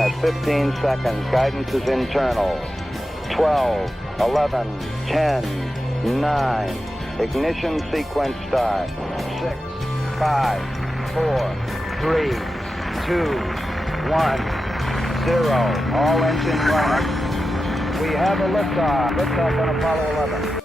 at 15 seconds. Guidance is internal. 12, 11, 10, 9. Ignition sequence start. 6, 5, 4, 3, 2, 1, 0. All engines running. We have a liftoff. Liftoff on Apollo 11.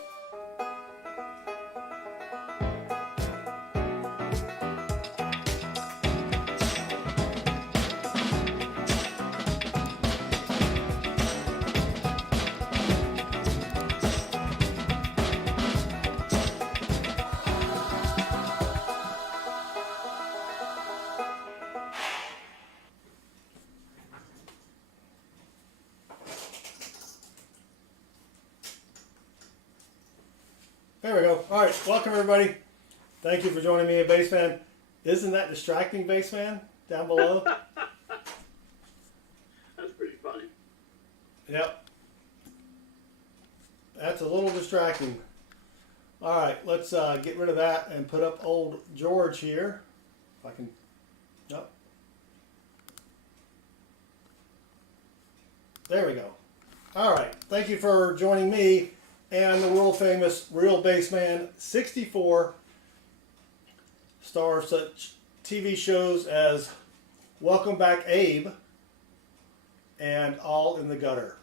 There we go. All right, welcome everybody. Thank you for joining me at Baseman. Isn't that distracting, Baseman, down below? That's pretty funny. Yep. That's a little distracting. All right, let's get rid of that and put up old George here. If I can. Nope. There we go. All right, thank you for joining me and the world famous Real Baseman 64, star of such TV shows as Welcome Back Abe and All in the Gutter.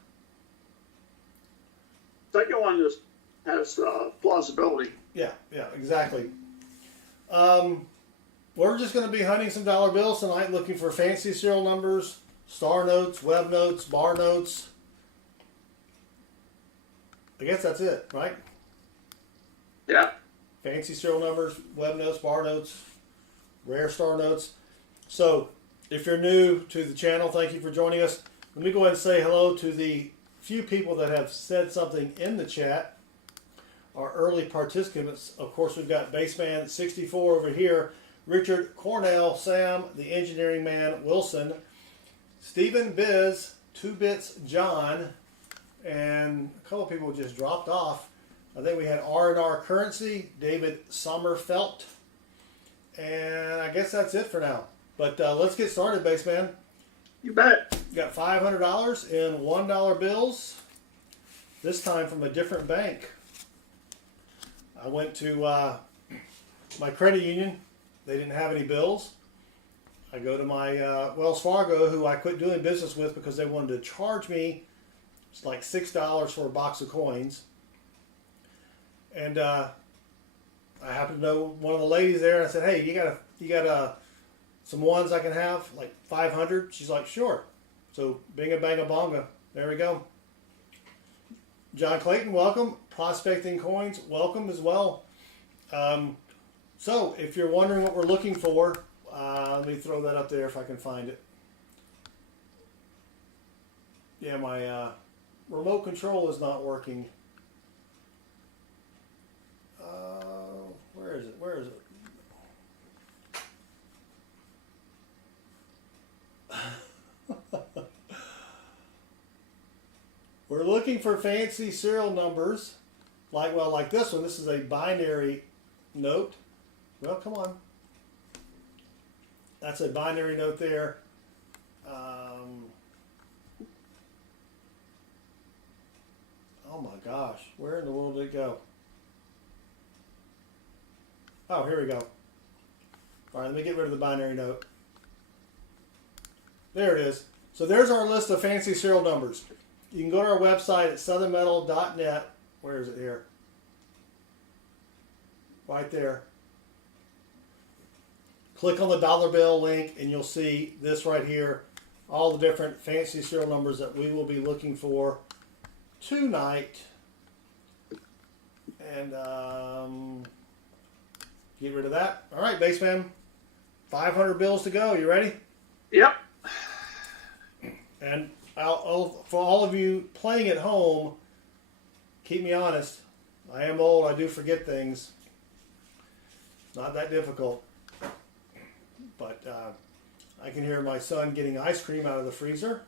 Second one just has plausibility. Yeah, exactly. We're just going to be hunting some dollar bills tonight, looking for fancy serial numbers, star notes, web notes, bar notes. I guess that's it, right? Yeah. Fancy serial numbers, web notes, bar notes, rare star notes. So, if you're new to the channel, thank you for joining us. Let me go ahead and say hello to the few people that have said something in the chat. Our early participants, of course, we've got Baseman 64 over here, Richard Cornell, Sam, the engineering man, Wilson, Stephen Biz, 2 Bits John, and a couple of people just dropped off. I think we had R&R Currency, David Sommerfelt, and I guess that's it for now. But let's get started, Baseman. You bet. Got $500 in $1 bills, this time from a different bank. I went to my credit union. They didn't have any bills. I go to my Wells Fargo, who I quit doing business with because they wanted to charge me it's like $6 for a box of coins. And I happened to know one of the ladies there, and I said, "Hey, you got some ones I can have, like 500?" She's like, "Sure." So binga banga bonga, there we go. John Clayton, welcome. Prospecting Coins, welcome as well. So if you're wondering what we're looking for, let me throw that up there if I can find it. Yeah, my remote control is not working. Where is it? Where is it? We're looking for fancy serial numbers, like this one. This is a binary note. Well, come on. That's a binary note there. Oh my gosh, where in the world did it go? Oh, here we go. All right, let me get rid of the binary note. There it is. So there's our list of fancy serial numbers. You can go to our website at southernmetal.net. Where is it here? Right there. Click on the dollar bill link and you'll see this right here. All the different fancy serial numbers that we will be looking for tonight. And get rid of that. All right, Baseman. 500 bills to go. You ready? Yep. And for all of you playing at home, keep me honest. I am old. I do forget things. Not that difficult. But I can hear my son getting ice cream out of the freezer.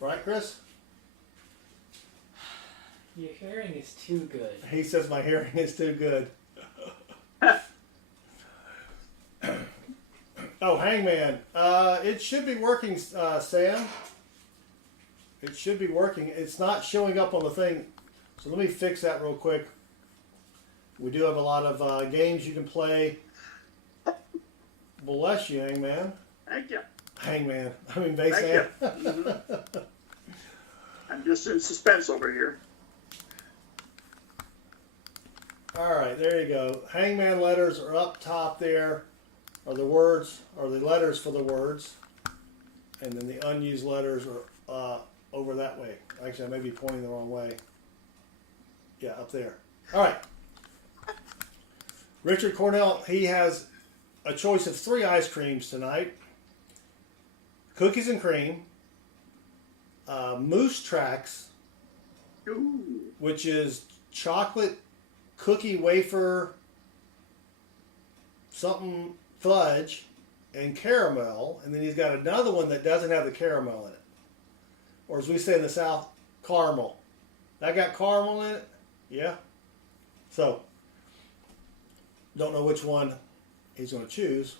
Right, Chris? Your hearing is too good. He says my hearing is too good. Oh, Hangman. It should be working, Sam. It should be working. It's not showing up on the thing. So let me fix that real quick. We do have a lot of games you can play. Bless you, Hangman. Thank you. Hangman. I mean, Base Thank Sam. you. Mhm. I'm just in suspense over here. All right, there you go. Hangman letters are up top there. Are the words, or the letters for the words. And then the unused letters are over that way. Actually, I may be pointing the wrong way. Yeah, up there. All right. Richard Cornell, he has a choice of 3 ice creams tonight. Cookies and cream, Moose Tracks, Ooh. which is chocolate cookie wafer, something fudge, and caramel. And then he's got another one that doesn't have the caramel in it. Or as we say in the South, caramel. That got caramel in it? Yeah. So, don't know which one he's going to choose.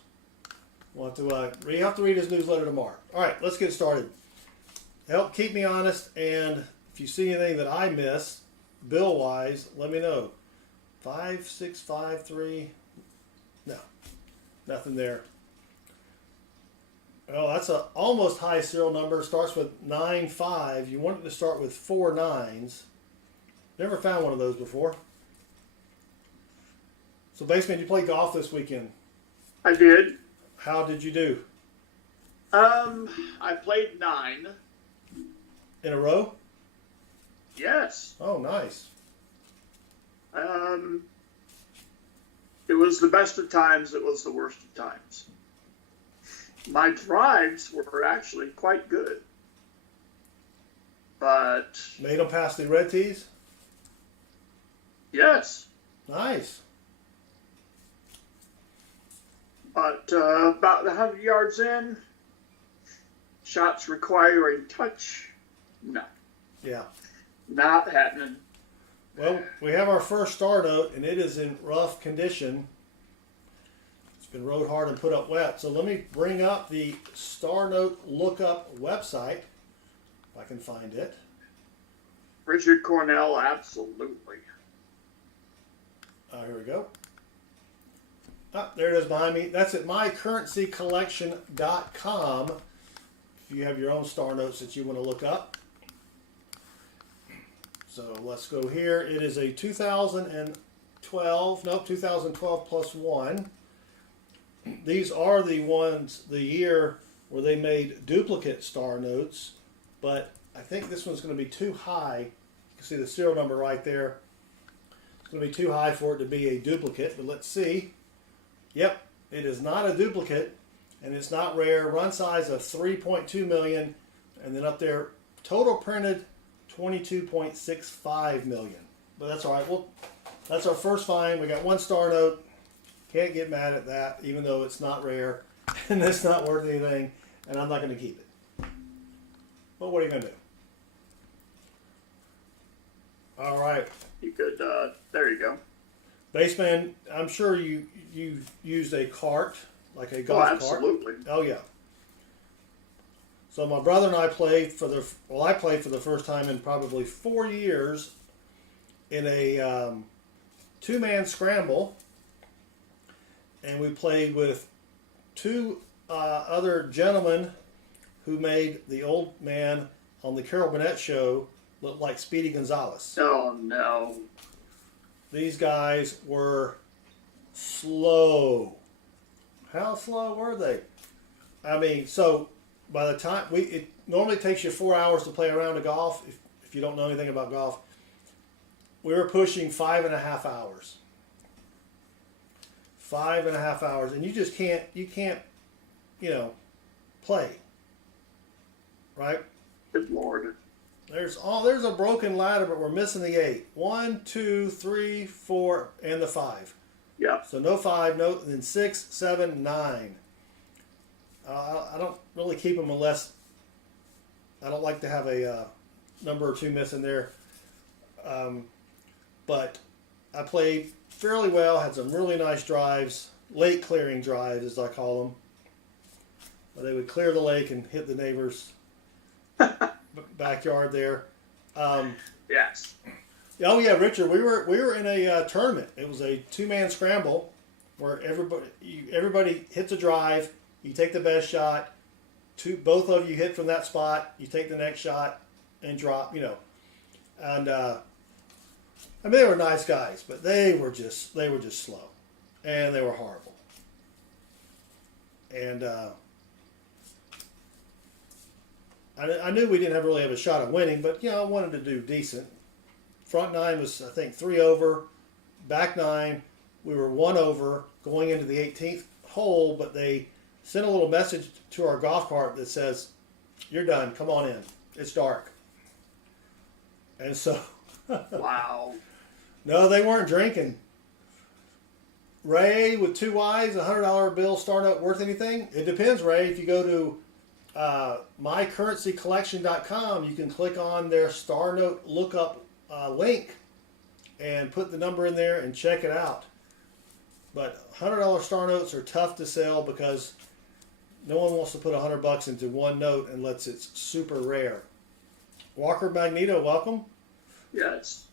We'll have to, you have to read his newsletter tomorrow. All right, let's get started. Help keep me honest, and if you see anything that I miss, bill-wise, let me know. 5653. No, nothing there. Oh, that's a almost high serial number. Starts with 95. You want it to start with 4 9s. Never found one of those before. So, Baseman, you played golf this weekend. I did. How did you do? I played 9. In a row? Yes. Oh, nice. It was the best of times. It was the worst of times. My drives were actually quite good. But, Made them pass the red tees? yes. Nice. But about 100 yards in, shots requiring touch, no. Yeah. Not happening. Well, we have our first star note, and it is in rough condition. It's been rode hard and put up wet. So let me bring up the star note lookup website, if I can find it. Richard Cornell, absolutely. Here we go. Ah, there it is behind me. That's at mycurrencycollection.com if you have your own star notes that you want to look up. So let's go here. It is a 2012 plus 1. These are the ones, the year where they made duplicate star notes, but I think this one's going to be too high. You can see the serial number right there. It's going to be too high for it to be a duplicate, but let's see. Yep, it is not a duplicate, and it's not rare. Run size of 3.2 million, and then up there, total printed 22.65 million. But that's all right. Well, that's our first find. We got 1 star note. Can't get mad at that, even though it's not rare and it's not worth anything, and I'm not going to keep it. But what are you going to do? All right. You could, there you go. Baseman, I'm sure you've used a cart, like a golf cart. Absolutely. Oh, yeah. So my brother and I played I played for the first time in probably 4 years in a 2-man scramble. And we played with 2 other gentlemen who made the old man on the Carol Burnett show look like Speedy Gonzalez. Oh, no. These guys were slow. How slow were they? I mean, so by the time it normally takes you 4 hours to play a round of golf. If you don't know anything about golf, we were pushing 5.5 hours. 5.5 hours, and you just can't, play. Right? Good Lord. There's a broken ladder, but we're missing the 8. 1, 2, 3, 4, and the 5. Yeah. So no 5, no, then 6, 7, 9. I don't really keep them unless I don't like to have a number or 2 missing there. But I played fairly well, had some really nice drives, late clearing drives as I call them. They would clear the lake and hit the neighbor's backyard there. Yes. Oh yeah, Richard, we were in a tournament. It was a 2-man scramble where everybody hits a drive. You take the best shot. Both of you hit from that spot. You take the next shot and drop. And I mean, they were nice guys, but they were just slow, and they were horrible. And I knew we didn't really have a shot at winning, but I wanted to do decent. Front 9 was, I think, 3 over. Back 9, we were 1 over going into the 18th hole, but they sent a little message to our golf cart that says, "You're done. Come on in. It's dark." And so, Wow. no, they weren't drinking. Ray with 2 Y's, $100 bill star note worth anything? It depends, Ray. If you go to mycurrencycollection.com, you can click on their star note lookup link and put the number in there and check it out. But $100 star notes are tough to sell because no one wants to put $100 into one note unless it's super rare. Walker Magneto, welcome. Yes.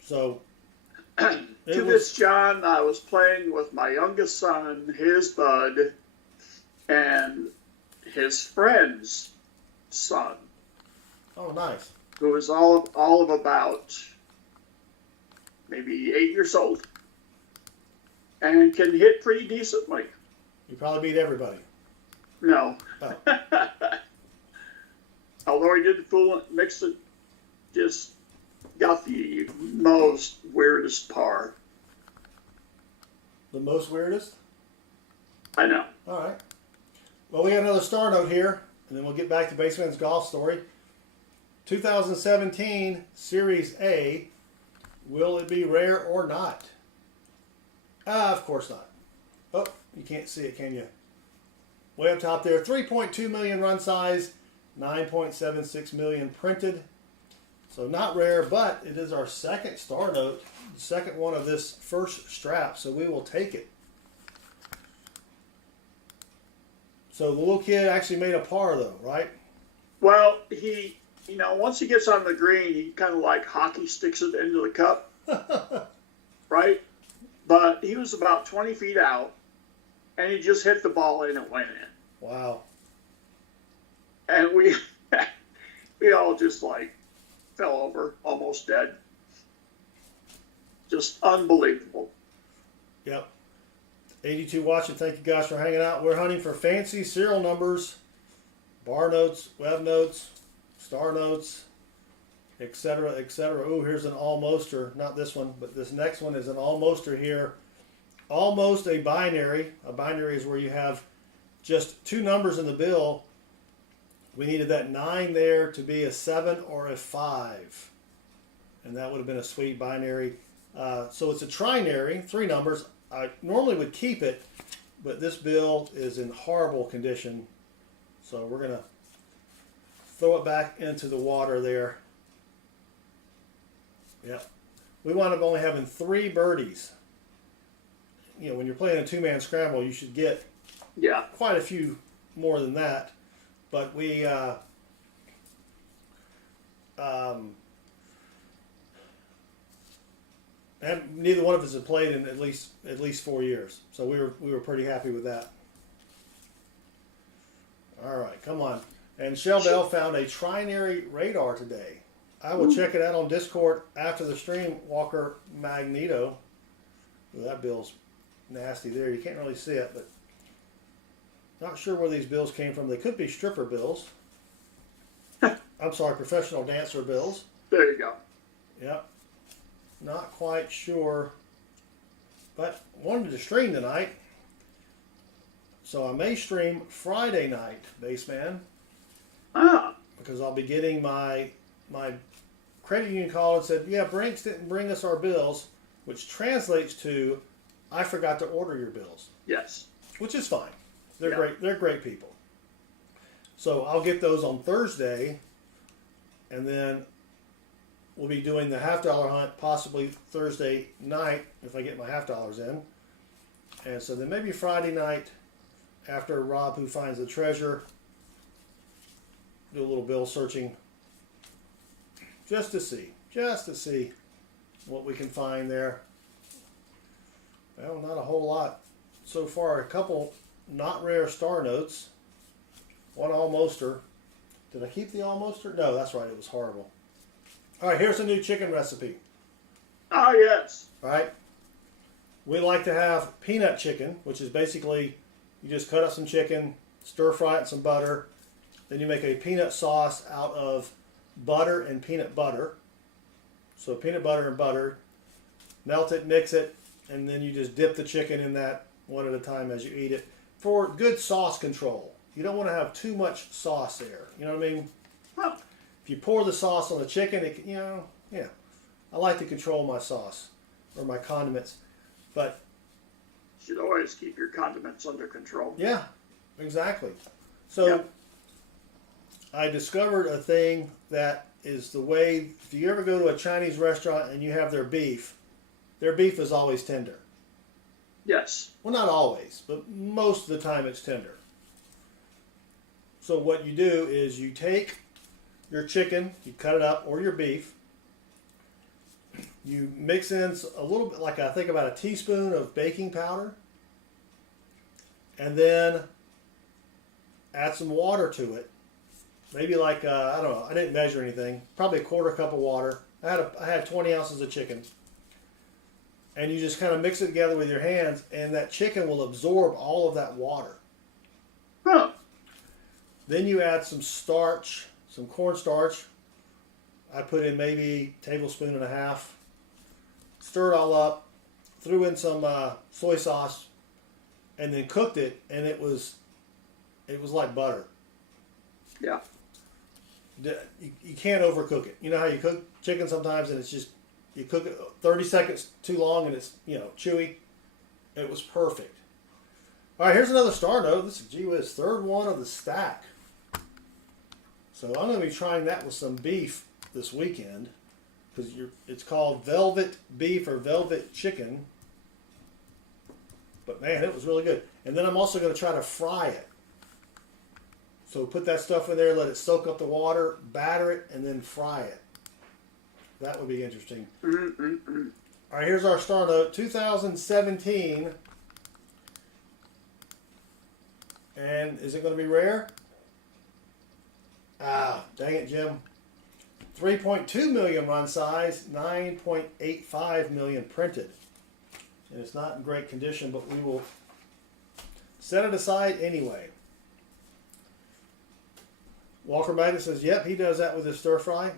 So, To this, John, I was playing with my youngest son, his bud, and his friend's son, oh, nice. who is all of about maybe 8 years old, and can hit pretty decently. You probably beat everybody. No. Oh. Although he did mix it, just got the most weirdest par. The most weirdest? I know. All right. Well, we got another star note here, and then we'll get back to Baseman's golf story. 2017 Series A. Will it be rare or not? Of course not. Oh, you can't see it, can you? Way up top there, 3.2 million run size, 9.76 million printed. So not rare, but it is our second star note, the second one of this first strap, so we will take it. So the little kid actually made a par though, right? Well, he, once he gets on the green, he kind of like hockey sticks it into the cup, right? But he was about 20 feet out, and he just hit the ball in and went in. Wow. And we all just like fell over, almost dead. Just unbelievable. Yep. 82 watching, thank you guys for hanging out. We're hunting for fancy serial numbers, bar notes, web notes, star notes, etc., etc. Ooh, here's an almoster. Not this one, but this next one is an almoster here. Almost a binary. A binary is where you have just 2 numbers in the bill. We needed that 9 there to be a 7 or a 5. And that would have been a sweet binary. So it's a trinary, 3 numbers. I normally would keep it, but this bill is in horrible condition. So we're going to throw it back into the water there. Yep. We wound up only having 3 birdies. When you're playing a 2-man scramble, you should get quite a few more than that. But we and neither one of us had played in at least 4 years, so we were pretty happy with that. All right, come on. And Sheldell found a trinary radar today. I will check it out on Discord after the stream. Walker Magneto. Well, that bill's nasty there. You can't really see it, but not sure where these bills came from. They could be stripper bills. I'm sorry, professional dancer bills. There you go. Yep. Not quite sure, but wanted to stream tonight. So I may stream Friday night, Baseman. Because I'll be getting my credit union called and said, yeah, Brinks didn't bring us our bills, which translates to, I forgot to order your bills. Yes. Which is fine. They're great. They're great people. So I'll get those on Thursday, and then we'll be doing the $50 hunt possibly Thursday night if I get my $50 in. And so then maybe Friday night, after Rob Who Finds the Treasure. Do a little bill searching just to see what we can find there. Well, not a whole lot so far. A couple not rare star notes. One almoster. Did I keep the almoster? No, that's right. It was horrible. All right, here's a new chicken recipe. Oh, yes. All right. We like to have peanut chicken, which is basically you just cut up some chicken, stir fry it in some butter, then you make a peanut sauce out of butter and peanut butter. So peanut butter and butter, melt it, mix it, and then you just dip the chicken in that one at a time as you eat it for good sauce control. You don't want to have too much sauce there. You know what I mean? Huh. If you pour the sauce on the chicken, it, yeah. I like to control my sauce or my condiments, but You should always keep your condiments under control. yeah, exactly. So Yep. I discovered a thing that is the way, if you ever go to a Chinese restaurant and you have their beef is always tender. Yes. Well, not always, but most of the time it's tender. So what you do is you take your chicken, you cut it up, or your beef, you mix in a little bit, like I think about a teaspoon of baking powder, and then add some water to it. Maybe like, I don't know, I didn't measure anything, probably a quarter cup of water. I had 20 ounces of chicken. And you just kind of mix it together with your hands, and that chicken will absorb all of that water. Huh. Then you add some starch, some cornstarch. I put in maybe a tablespoon and a half. Stir it all up, threw in some soy sauce, and then cooked it, and it was like butter. Yeah. You can't overcook it. You know how you cook chicken sometimes, and it's just, you cook it 30 seconds too long and it's, chewy. It was perfect. All right, here's another star note. This is, gee whiz, third one of the stack. So I'm going to be trying that with some beef this weekend, because it's called velvet beef or velvet chicken. But man, it was really good. And then I'm also going to try to fry it. So put that stuff in there, let it soak up the water, batter it, and then fry it. That would be interesting. Mm-mm-mm. All right, here's our star note, 2017. And is it going to be rare? Ah, dang it, Jim. 3.2 million run size, 9.85 million printed. And it's not in great condition, but we will set it aside anyway. Walker Magnet says, yep, he does that with his stir fry.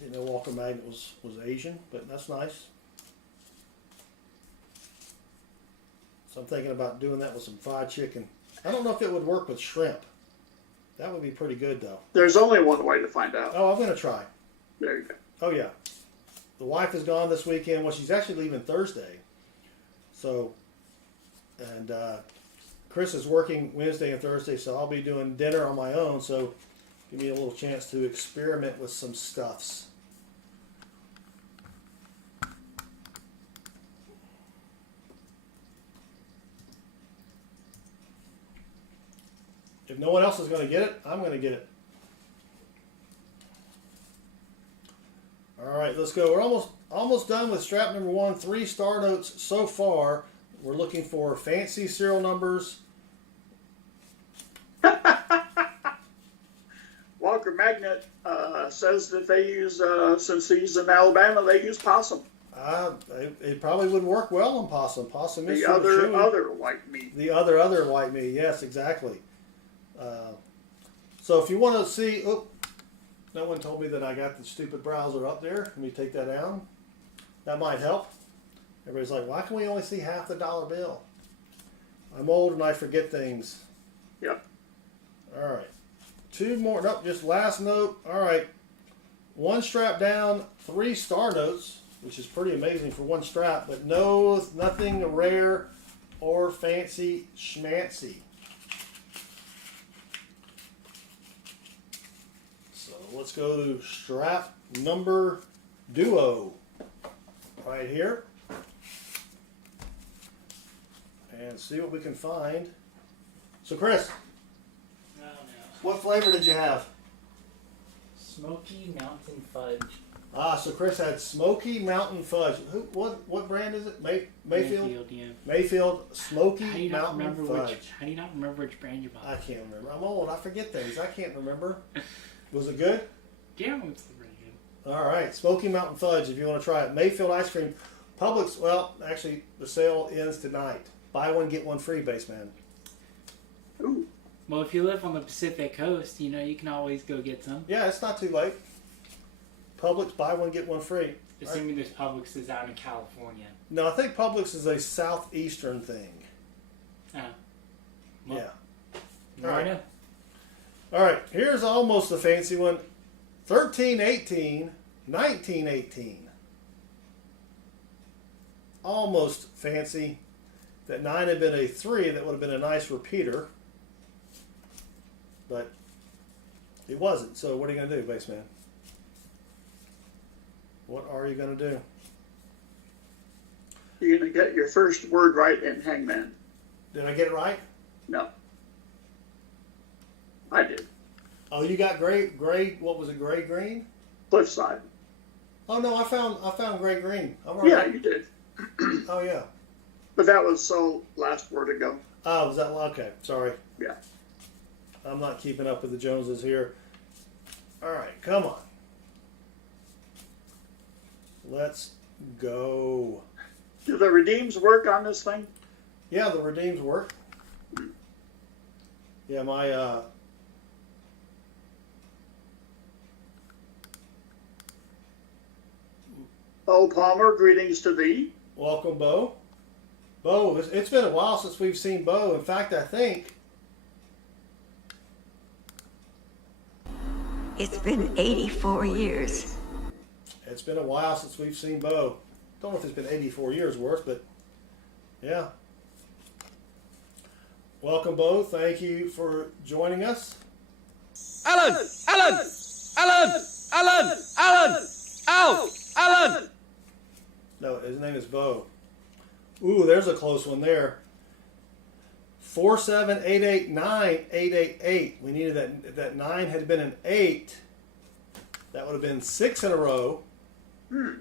Didn't know Walker Magnet was Asian, but that's nice. So I'm thinking about doing that with some fried chicken. I don't know if it would work with shrimp. That would be pretty good, though. There's only one way to find out. Oh, I'm going to try. There you go. Oh, yeah. The wife is gone this weekend. Well, she's actually leaving Thursday. So, and Chris is working Wednesday and Thursday, so I'll be doing dinner on my own. So, give me a little chance to experiment with some stuffs. If no one else is going to get it, I'm going to get it. All right, let's go. We're almost done with strap number 1. 3 star notes so far. We're looking for fancy serial numbers. Walker Magnet says that they use, since he's in Alabama, they use possum. It probably would work well on possum. Possum is The sort of chewy. other white meat. The other white meat. Yes, exactly. So if you want to see, no one told me that I got the stupid browser up there. Let me take that down. That might help. Everybody's like, why can we only see half the dollar bill? I'm old and I forget things. Yep. All right. 2 more. Nope, just last note. All right. 1 strap down, 3 star notes, which is pretty amazing for 1 strap, but nothing rare or fancy schmancy. So let's go to strap number duo right here. and see what we can find. So, Chris, Oh no. what flavor did you have? Smoky Mountain Fudge. So Chris had Smoky Mountain Fudge. What brand is it? Mayfield? Yeah. Mayfield Smoky How do you not Mountain remember Fudge. how do you not remember which brand you bought? I can't remember. I'm old. I forget things. I can't remember. Was it good? Yeah, it's pretty good. All right. Smoky Mountain Fudge, if you want to try it. Mayfield Ice Cream. Publix, well, actually, the sale ends tonight. Buy one, get one free, Baseman. Ooh. Well, if you live on the Pacific Coast, you know, you can always go get some. Yeah, it's not too late. Publix, buy one, get one free. Assuming there's Publix is out in California. No, I think Publix is a southeastern thing. Oh. Well, Yeah. All right. All right, here's almost a fancy one. 1318, 1918. Almost fancy. If that 9 had been a 3, that would have been a nice repeater. But it wasn't. So what are you going to do, Baseman? What are you going to do? You're going to get your first word right in Hangman. Did I get it right? No. I did. Oh, you got gray, what was it, gray green? Cliffside. Oh no, I found gray green. I'm all Yeah, right. you did. Oh yeah. But that was so last word ago. Oh, was that okay? Sorry. Yeah. I'm not keeping up with the Joneses here. All right, come on. Let's go. Do the redeems work on this thing? Yeah, the redeems work. Yeah, my Oh, Palmer, greetings to thee. welcome, Bo. Bo, it's been a while since we've seen Bo. In fact, I think It's been 84 years. it's been a while since we've seen Bo. Don't know if it's been 84 years worth, but yeah. Welcome, Bo. Thank you for joining us. Alan! Alan! Alan! Alan! Alan! Ow! Alan! No, his name is Bo. Ooh, there's a close one there. 478898888. We needed that. If that 9 had been an 8, that would have been 6 in a row. You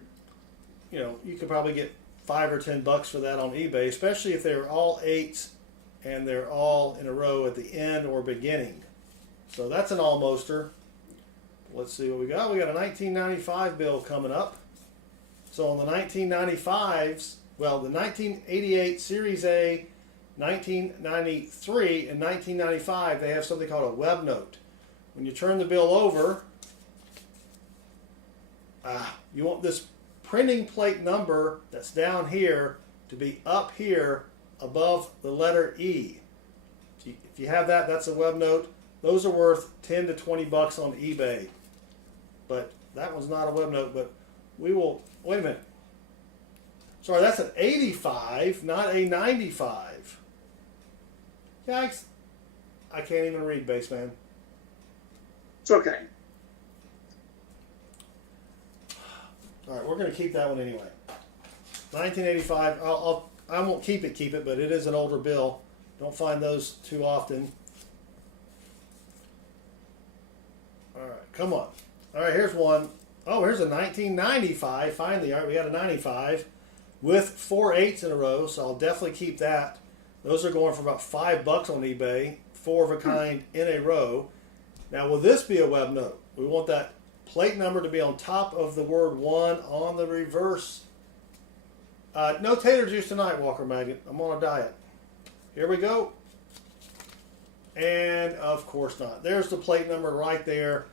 know, you could probably get $5 or $10 for that on eBay, especially if they were all 8s and they're all in a row at the end or beginning. So that's an almoster. Let's see what we got. We got a 1995 bill coming up. So on the 1995s, well, the 1988 Series A, 1993, and 1995, they have something called a web note. When you turn the bill over, you want this printing plate number that's down here to be up here above the letter E. If you have that, that's a web note. Those are worth 10 to 20 bucks on eBay. But that one's not a web note, but we will, wait a minute. Sorry, that's an 85, not a 95. Yikes. I can't even read, Baseman. It's okay. All right, we're going to keep that one anyway. 1985. I won't keep it, but it is an older bill. Don't find those too often. All right, come on. All right, here's one. Oh, here's a 1995. Finally, all right, we got a 95 with 4 8s in a row, so I'll definitely keep that. Those are going for about $5 on eBay, 4 of a kind in a row. Now, will this be a web note? We want that plate number to be on top of the word 1 on the reverse. No tater juice tonight, Walker Maggot. I'm on a diet. Here we go. And of course not. There's the plate number right there.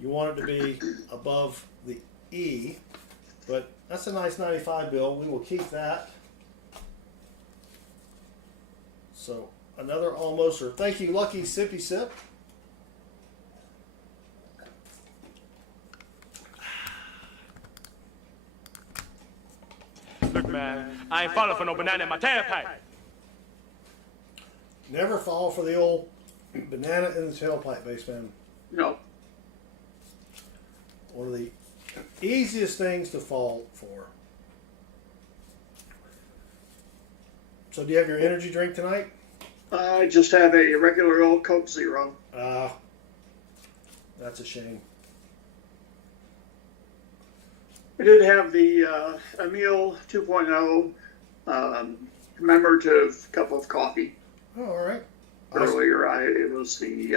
You want it to be above the E. But that's a nice 95 bill. We will keep that. So another almoster. Thank you, Lucky Sippy Sip. Look, man, I ain't falling for no banana in my tailpipe. Never fall for the old banana in the tailpipe, Baseman. No. One of the easiest things to fall for. So do you have your energy drink tonight? I just have a regular old Coke Zero. That's a shame. I did have the Emil 2.0 commemorative cup of coffee. Oh, all right. Earlier, it was the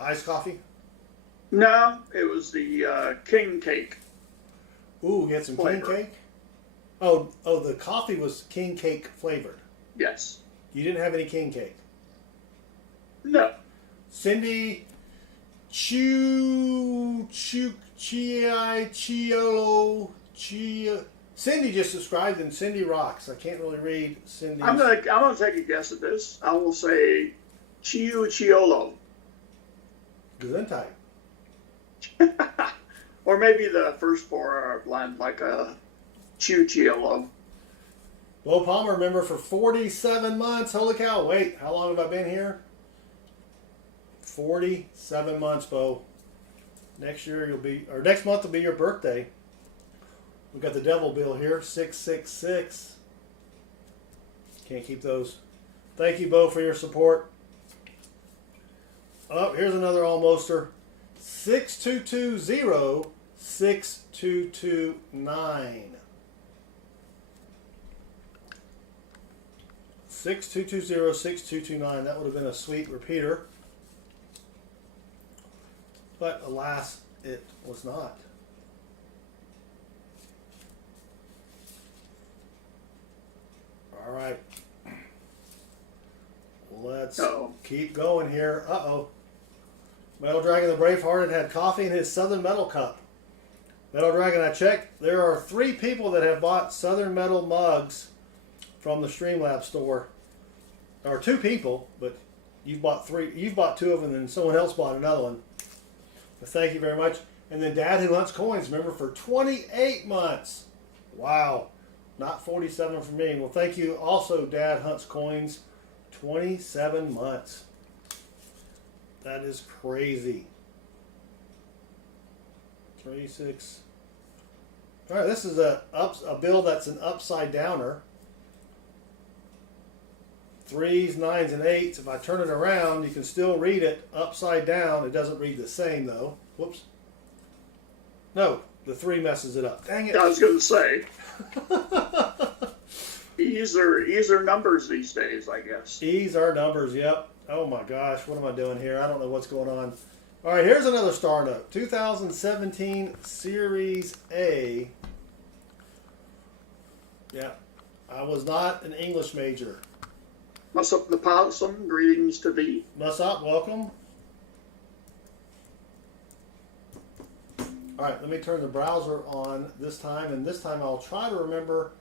Iced coffee? no, it was the king cake. Ooh, you had some Flavor. king cake? Oh, the coffee was king cake flavored. Yes. You didn't have any king cake. No. Cindy Cindy just subscribed and Cindy rocks. I can't really read Cindy's. I'm gonna take a guess at this. I will say Chiolo. Gesundheit. Or maybe the first four are blend like a Chiolo. Bo Palmer, member for 47 months. Holy cow. Wait, how long have I been here? 47 months, Bo. Next month will be your birthday. We've got the devil bill here, 666. Can't keep those. Thank you, Bo, for your support. Oh, here's another almoster. 6220 6229. 6220 6229. That would have been a sweet repeater. But alas, it was not. All right. Let's keep going here. Uh-oh. Metal Dragon the Bravehearted had coffee in his Southern Metal cup. Metal Dragon, I checked. There are 3 people that have bought Southern Metal mugs from the Streamlabs store. There are 2 people, but you've bought 3. You've bought 2 of them, and someone else bought another one. But thank you very much. And then Dad Who Hunts Coins, remember, for 28 months. Wow. Not 47 for me. Well, thank you also, Dad Hunts Coins. 27 months. That is crazy. 36. All right, this is a bill that's an upside downer. 3s, 9s, and 8s. If I turn it around, you can still read it upside down. It doesn't read the same, though. Whoops. No, the 3 messes it up. Dang it. I was going to say. E's are numbers these days, I guess. E's are numbers, yep. Oh my gosh, what am I doing here? I don't know what's going on. All right, here's another star note. 2017 Series A. Yeah, I was not an English major. What's up, the possum? Greetings to thee. What's up? Welcome. All right, let me turn the browser on this time, and this time I'll try to remember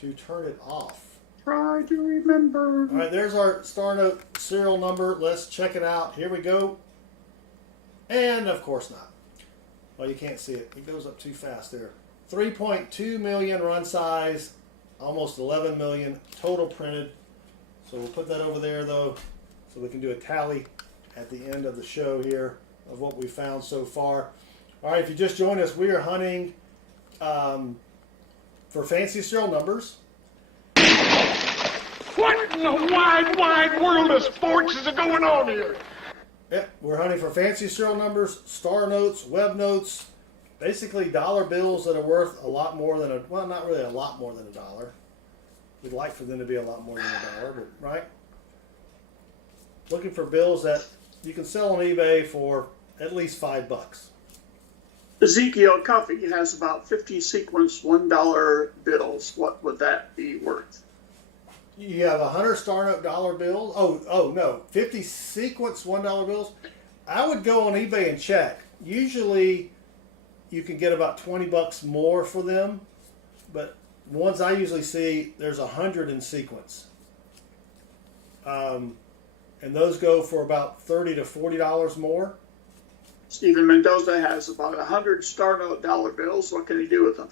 to turn it off. Try to remember. All right, there's our star note serial number. Let's check it out. Here we go. And of course not. Well, you can't see it. It goes up too fast there. 3.2 million run size, almost 11 million total printed. So we'll put that over there though, so we can do a tally at the end of the show here of what we found so far. All right, if you just joined us, we are hunting for fancy serial numbers. What in the wide, wide world of sports is going on here? Yep, we're hunting for fancy serial numbers, star notes, web notes, basically dollar bills that are worth a lot more than well, not really a lot more than $1. We'd like for them to be a lot more than $1, but right? Looking for bills that you can sell on eBay for at least $5. Ezekiel Cuffy has about 50 sequence $1 bills. What would that be worth? You have 100 star note dollar bills. Oh no, 50 sequence $1 bills. I would go on eBay and check. Usually, you can get about $20 more for them, but the ones I usually see, there's 100 in sequence, and those go for about $30 to $40 more. Stephen Mendoza has about 100 star note dollar bills. What can he do with them?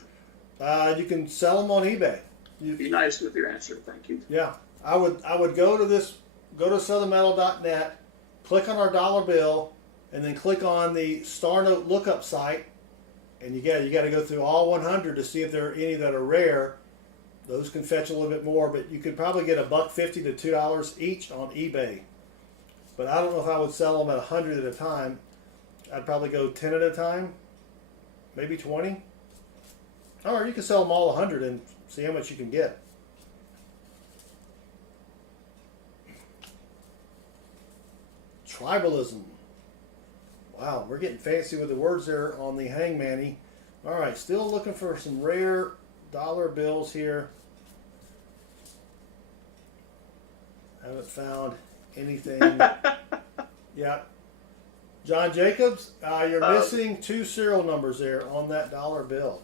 You can sell them on eBay. Be nice with your answer. Thank you. Yeah, I would go to southernmetal.net, click on our dollar bill, and then click on the star note lookup site, And you got to go through all 100 to see if there are any that are rare. Those can fetch a little bit more, but you could probably get $1.50 to $2 each on eBay. But I don't know if I would sell them at 100 at a time. I'd probably go 10 at a time, maybe 20. Or you can sell them all 100 and see how much you can get. Tribalism. Wow, we're getting fancy with the words there on the hangmanny. All right, still looking for some rare dollar bills here. Haven't found anything. Yeah. John Jacobs, you're missing 2 serial numbers there on that dollar bill.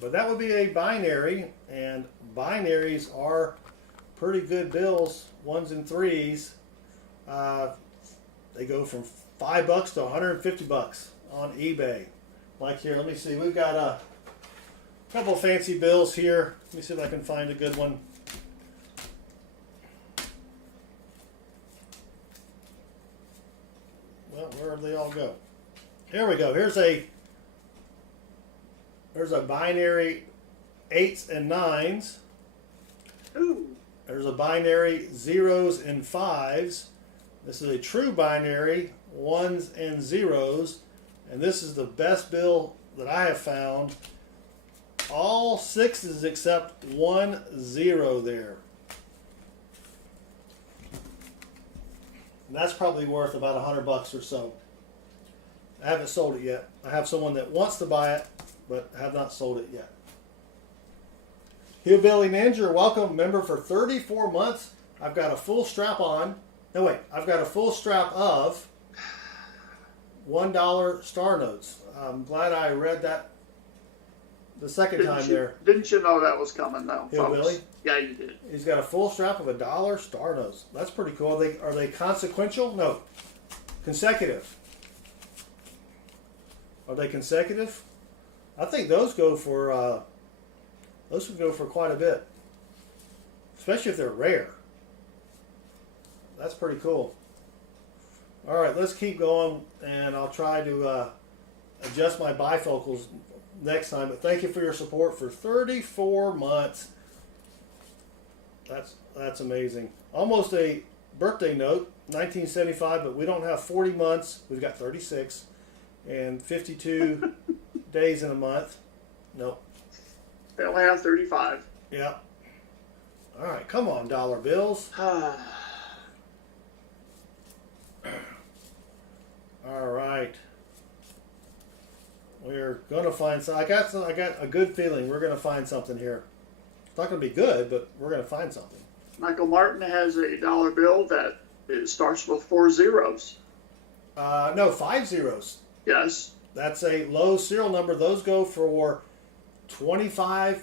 But that would be a binary, and binaries are pretty good bills, 1s and 3s. They go from $5 to $150 on eBay. Like here, let me see. We've got a couple of fancy bills here. Let me see if I can find a good one. Well, where did they all go? Here we go. There's a binary 8s and 9s. Ooh. There's a binary 0s and 5s. This is a true binary 1s and 0s. And this is the best bill that I have found. All 6s except 1 0 there. And that's probably worth about $100 or so. I haven't sold it yet. I have someone that wants to buy it, but have not sold it yet. Hillbilly Ninja, welcome, member for 34 months. I've got a full strap on. No, wait. I've got a full strap of $1 star notes. I'm glad I read that the second time there. Didn't you know that was coming, though, Hillbilly? folks? Yeah, you did. He's got a full strap of $1 star notes. That's pretty cool. Are they consequential? No. Consecutive. Are they consecutive? I think those go for would go for quite a bit, especially if they're rare. That's pretty cool. All right, let's keep going, and I'll try to adjust my bifocals next time. But thank you for your support for 34 months. That's amazing. Almost a birthday note, 1975, but we don't have 40 months. We've got 36 and 52 days in a month. Nope. They only have 35. Yeah. All right, come on, dollar bills. All right. We're gonna find some. I got a good feeling we're gonna find something here. It's not gonna be good, but we're gonna find something. Michael Martin has a dollar bill that it starts with 4 zeros. No, 5 zeros. Yes. That's a low serial number. Those go for $25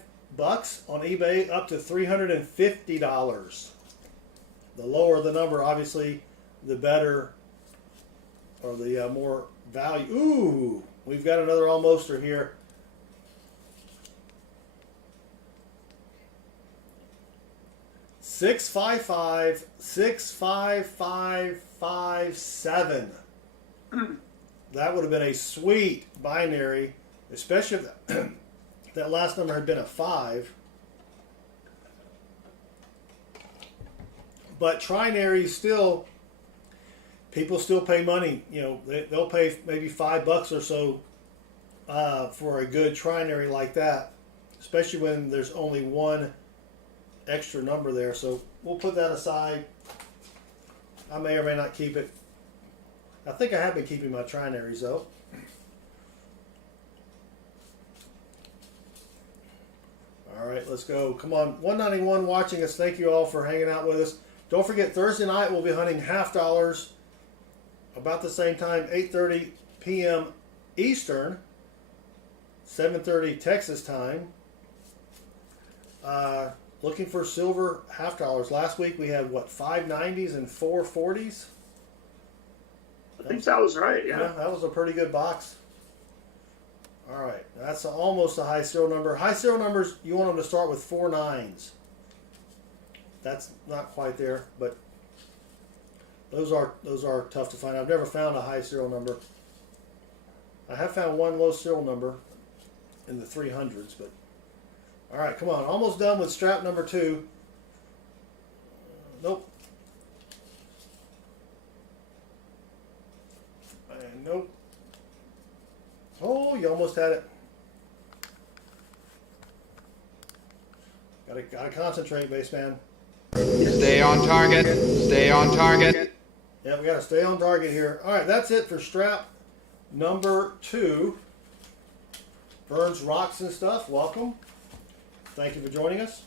on eBay, up to $350. The lower the number, obviously, the better, or the more value. Ooh, we've got another almoster here. $655-65557. That would have been a sweet binary, especially if that last number had been a 5. But trinaries still, people still pay money. You know, they'll pay maybe $5 or so for a good trinary like that, especially when there's only one extra number there. So we'll put that aside. I may or may not keep it. I think I have been keeping my trinaries though. All right, let's go. Come on, 191 watching us. Thank you all for hanging out with us. Don't forget, Thursday night we'll be hunting half dollars about the same time, 8:30 p.m. Eastern, 7:30 Texas time. Looking for silver half dollars. Last week we had, what, 590s and 440s? I think that was right, yeah. That was a pretty good box. All right, that's almost a high serial number. High serial numbers, you want them to start with 4 9s. That's not quite there, but those are tough to find. I've never found a high serial number. I have found one low serial number in the 300s, but all right, come on. Almost done with strap number 2. Nope. And nope. Oh, you almost had it. Gotta concentrate, base man. Stay on target. Stay on target. Yeah, we gotta stay on target here. All right, that's it for strap number 2. Burns Rocks and Stuff. Welcome. Thank you for joining us.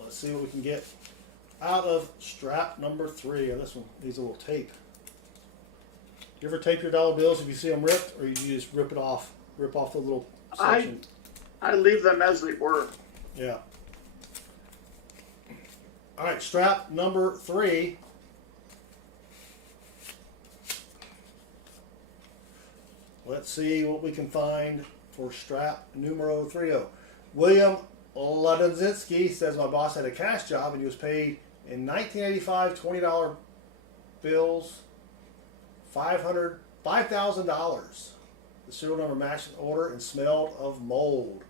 Let's see what we can get out of strap number 3. This one needs a little tape. You ever tape your dollar bills if you see them ripped, or you just rip it off? Rip off the little section? I leave them as they were. Yeah. All right, strap number 3. Let's see what we can find for strap numero 30. William Ludzinski says my boss had a cash job and he was paid in 1985 $20 bills, $5,000. The serial number matched the order and smelled of mold.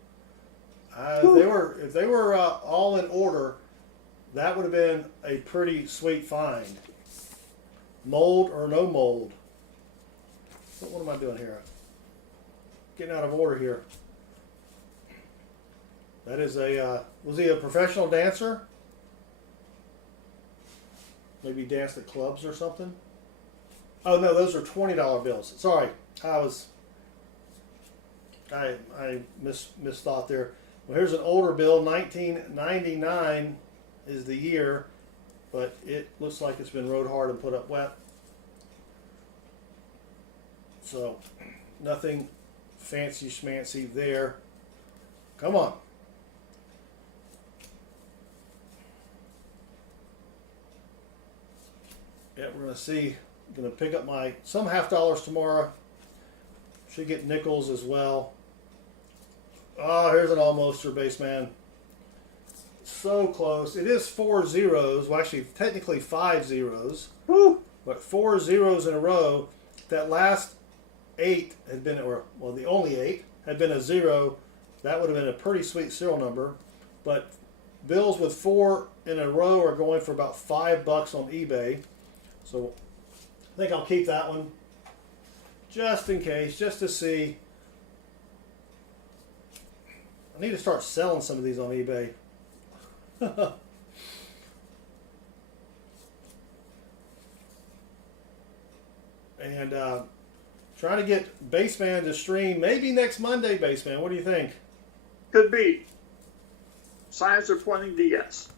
If they were all in order, that would have been a pretty sweet find. Mold or no mold. What am I doing here? Getting out of order here. That is a, was he a professional dancer? Maybe he danced at clubs or something? Oh no, those are $20 bills. Sorry, I misthought there. Well, here's an older bill, 1999 is the year, but it looks like it's been rode hard and put up wet. So, nothing fancy schmancy there. Come on. Yeah, we're going to see. I'm going to pick up some $half tomorrow. Should get nickels as well. Oh, here's an almoster, base man. So close. It is 4 zeros. Well, actually, technically 5 zeros. Woo! But 4 zeros in a row. That last 8 had been, well, the only 8 had been a 0. That would have been a pretty sweet serial number. But bills with 4 in a row are going for about $5 on eBay. So I think I'll keep that one just in case, just to see. I need to start selling some of these on eBay. And trying to get Baseman to stream maybe next Monday, Baseman. What do you think? Could be. Signs are pointing to yes.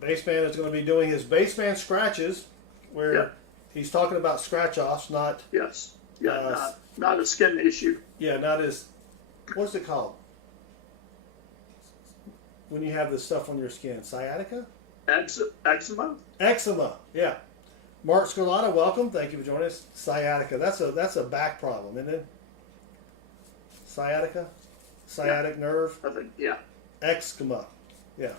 Baseman is going to be doing his Baseman scratches, where he's talking about scratch-offs, not... Yes. Yeah, not a skin issue. Yeah, not as... What's it called? When you have this stuff on your skin. Sciatica? Eczema? Eczema, yeah. Mark Scarlata, welcome. Thank you for joining us. Sciatica. That's a back problem, isn't it? Sciatica? Sciatic nerve? I think, yeah. Eczema. Yeah.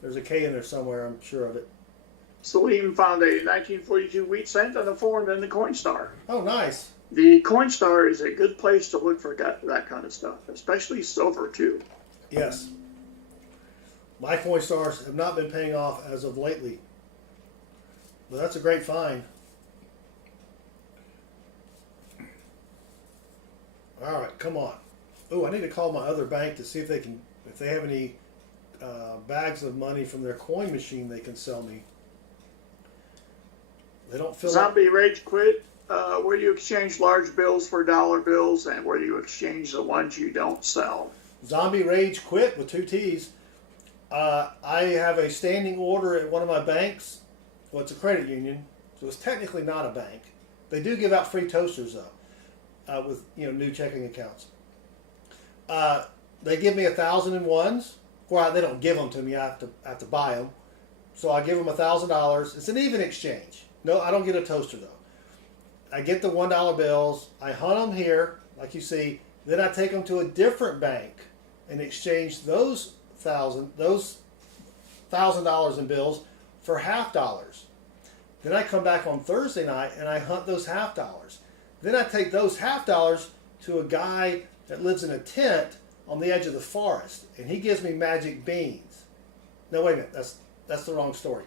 There's a K in there somewhere, I'm sure of it. So we even found a 1942 wheat cent on the form in the Coinstar. Oh, nice. The Coinstar is a good place to look for that kind of stuff, especially silver, too. Yes. My Coinstars have not been paying off as of lately. But that's a great find. All right, come on. Oh, I need to call my other bank to see if they have any bags of money from their coin machine they can sell me. They don't fill Zombie Rage Quit, where you exchange large bills for dollar bills and where you exchange the ones you don't sell. Zombie Rage Quit with 2 T's. I have a standing order at one of my banks. Well, it's a credit union, so it's technically not a bank. They do give out free toasters though, with new checking accounts. They give me 1,001s. Well, they don't give them to me. I have to buy them. So I give them $1,000. It's an even exchange. No, I don't get a toaster though. I get the $1 bills. I hunt them here, like you see. Then I take them to a different bank and exchange those those $1,000 in bills for half-dollars. Then I come back on Thursday night and I hunt those half-dollars. Then I take those half-dollars to a guy that lives in a tent on the edge of the forest, and he gives me magic beans. No, wait a minute, that's the wrong story.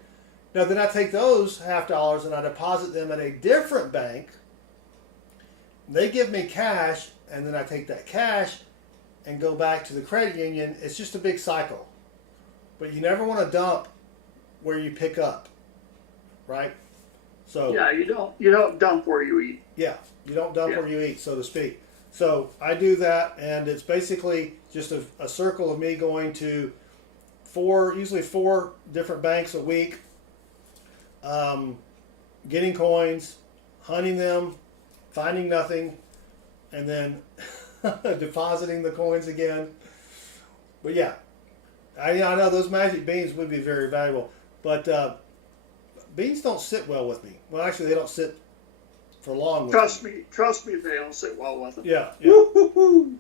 No, then I take those half-dollars and I deposit them at a different bank. They give me cash, and then I take that cash and go back to the credit union. It's just a big cycle. But you never want to dump where you pick up, right? So yeah, you don't dump where you eat. Yeah, you don't dump where you eat, so to speak. So I do that, and it's basically just a circle of me going to usually four different banks a week, getting coins, hunting them, finding nothing, and then depositing the coins again. But yeah, I know those magic beans would be very valuable, but beans don't sit well with me. Well, actually, they don't sit for long. Trust me, they don't sit well with them. Yeah, yeah. Woo-hoo-hoo.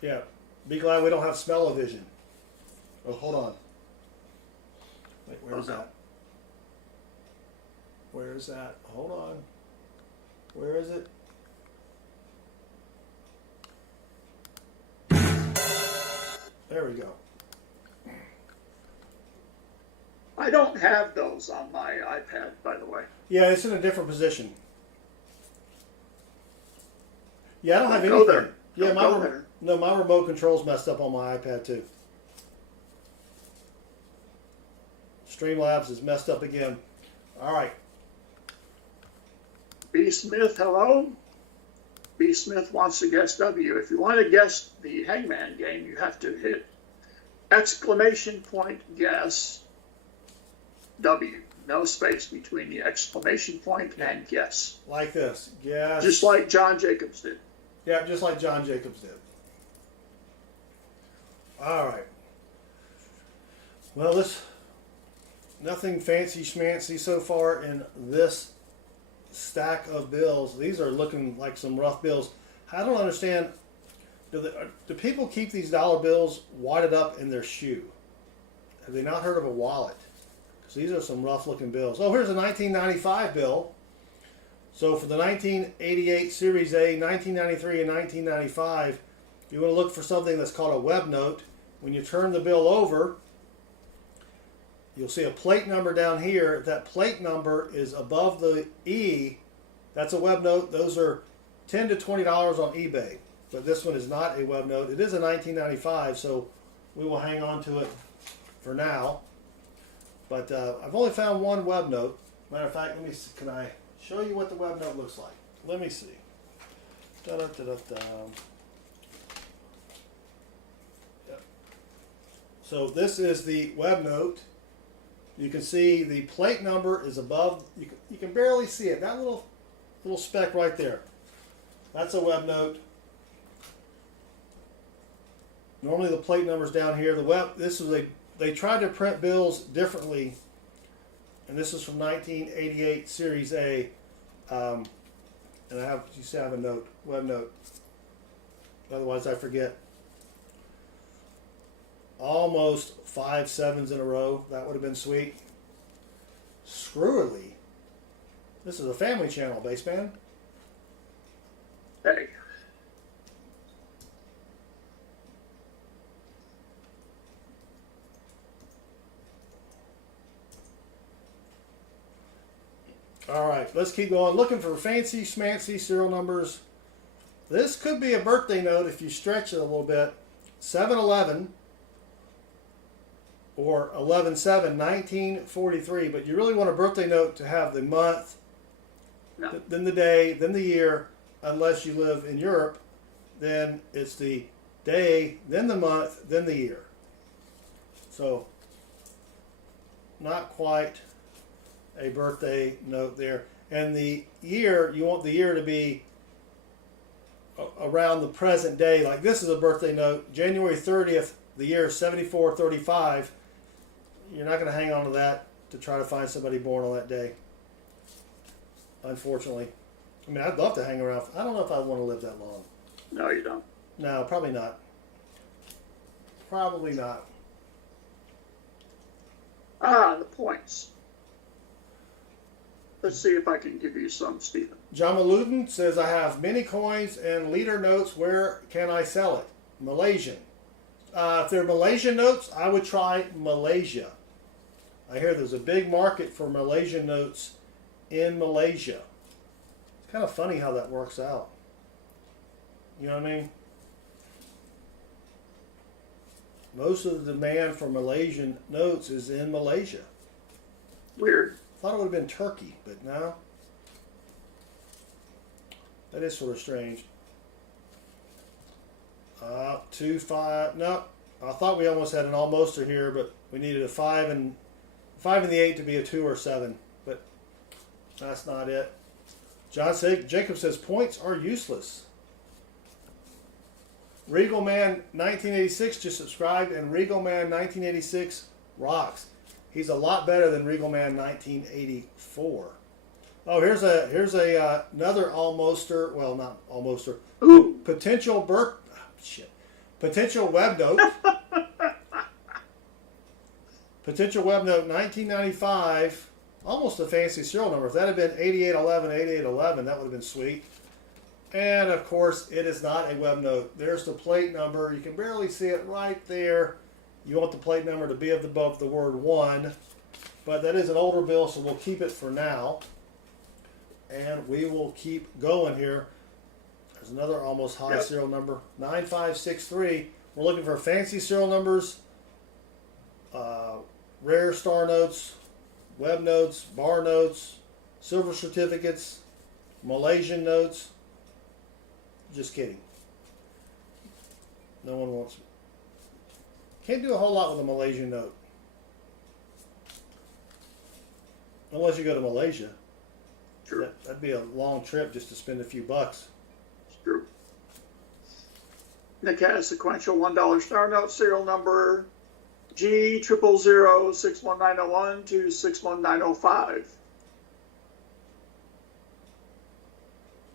Yeah. Be glad we don't have smell-o-vision. Oh, hold on. Wait, where's that? Where's that? Hold on. Where is it? There we go. I don't have those on my iPad, by the way. Yeah, it's in a different position. Yeah, I don't have Go anything. there. Yeah, Go there. No, my remote control's messed up on my iPad too. Streamlabs is messed up again. All right. B. Smith, hello. B. Smith wants to guess W. If you want to guess the Hangman game, you have to hit exclamation point guess W. No space between the exclamation point and guess. Like this. Yes. Just like John Jacobs did. Yeah, just like John Jacobs did. All right. Well, nothing fancy schmancy so far in this stack of bills. These are looking like some rough bills. I don't understand. Do people keep these dollar bills wadded up in their shoe? Have they not heard of a wallet? Because these are some rough looking bills. Oh, here's a 1995 bill. So for the 1988 Series A, 1993, and 1995, you want to look for something that's called a web note. When you turn the bill over, you'll see a plate number down here. If that plate number is above the E, that's a web note. Those are $10 to $20 on eBay. But this one is not a web note. It is a 1995, so we will hang on to it for now. But I've only found one web note. Matter of fact, let me see, can I show you what the web note looks like? Let me see. Da-da-da-da-da. Yep. So this is the web note. You can see the plate number is above. You can barely see it. That little speck right there. That's a web note. Normally the plate number's down here. They tried to print bills differently, and this is from 1988 Series A. And I have a note, web note. Otherwise I forget. Almost 5 7s in a row. That would have been sweet. Screwily. This is a Family Channel, baseman. Hey. All right, let's keep going. Looking for fancy schmancy serial numbers. This could be a birthday note if you stretch it a little bit. 711 or 11/7, 1943. But you really want a birthday note to have the month, No. then the day, then the year. Unless you live in Europe, then it's the day, then the month, then the year. So, not quite a birthday note there. And the year, you want the year to be around the present day. Like this is a birthday note, January 30th, the year 7435. You're not going to hang on to that to try to find somebody born on that day. Unfortunately. I mean, I'd love to hang around. I don't know if I want to live that long. No, you don't. No, probably not. Probably not. The points. Let's see if I can give you some, Stephen. Jamaludin says, I have many coins and leader notes. Where can I sell it? Malaysian. If they're Malaysian notes, I would try Malaysia. I hear there's a big market for Malaysian notes in Malaysia. It's kind of funny how that works out. You know what I mean? Most of the demand for Malaysian notes is in Malaysia. Weird. Thought it would have been Turkey, but no. That is sort of strange. 2, 5. No, I thought we almost had an almoster here, but we needed a 5 and the 8 to be a 2 or 7, but that's not it. Jacob says points are useless. Regal Man 1986 just subscribed, and Regal Man 1986 rocks. He's a lot better than Regal Man 1984. Oh, here's another almoster. Well, not almoster. Ooh. Potential web note. Potential web note 1995. Almost a fancy serial number. If that had been 8811, 8811, that would have been sweet. And of course, it is not a web note. There's the plate number. You can barely see it right there. You want the plate number to be above the word 1. But that is an older bill, so we'll keep it for now. And we will keep going here. There's another almost high serial number. 9563. We're looking for fancy serial numbers, rare star notes, web notes, bar notes, silver certificates, Malaysian notes. Just kidding. No one wants. Can't do a whole lot with a Malaysian note. Unless you go to Malaysia. Sure. That'd be a long trip just to spend a few bucks. It's true. Nick has sequential $1 star note serial number G000-61901 to 61905.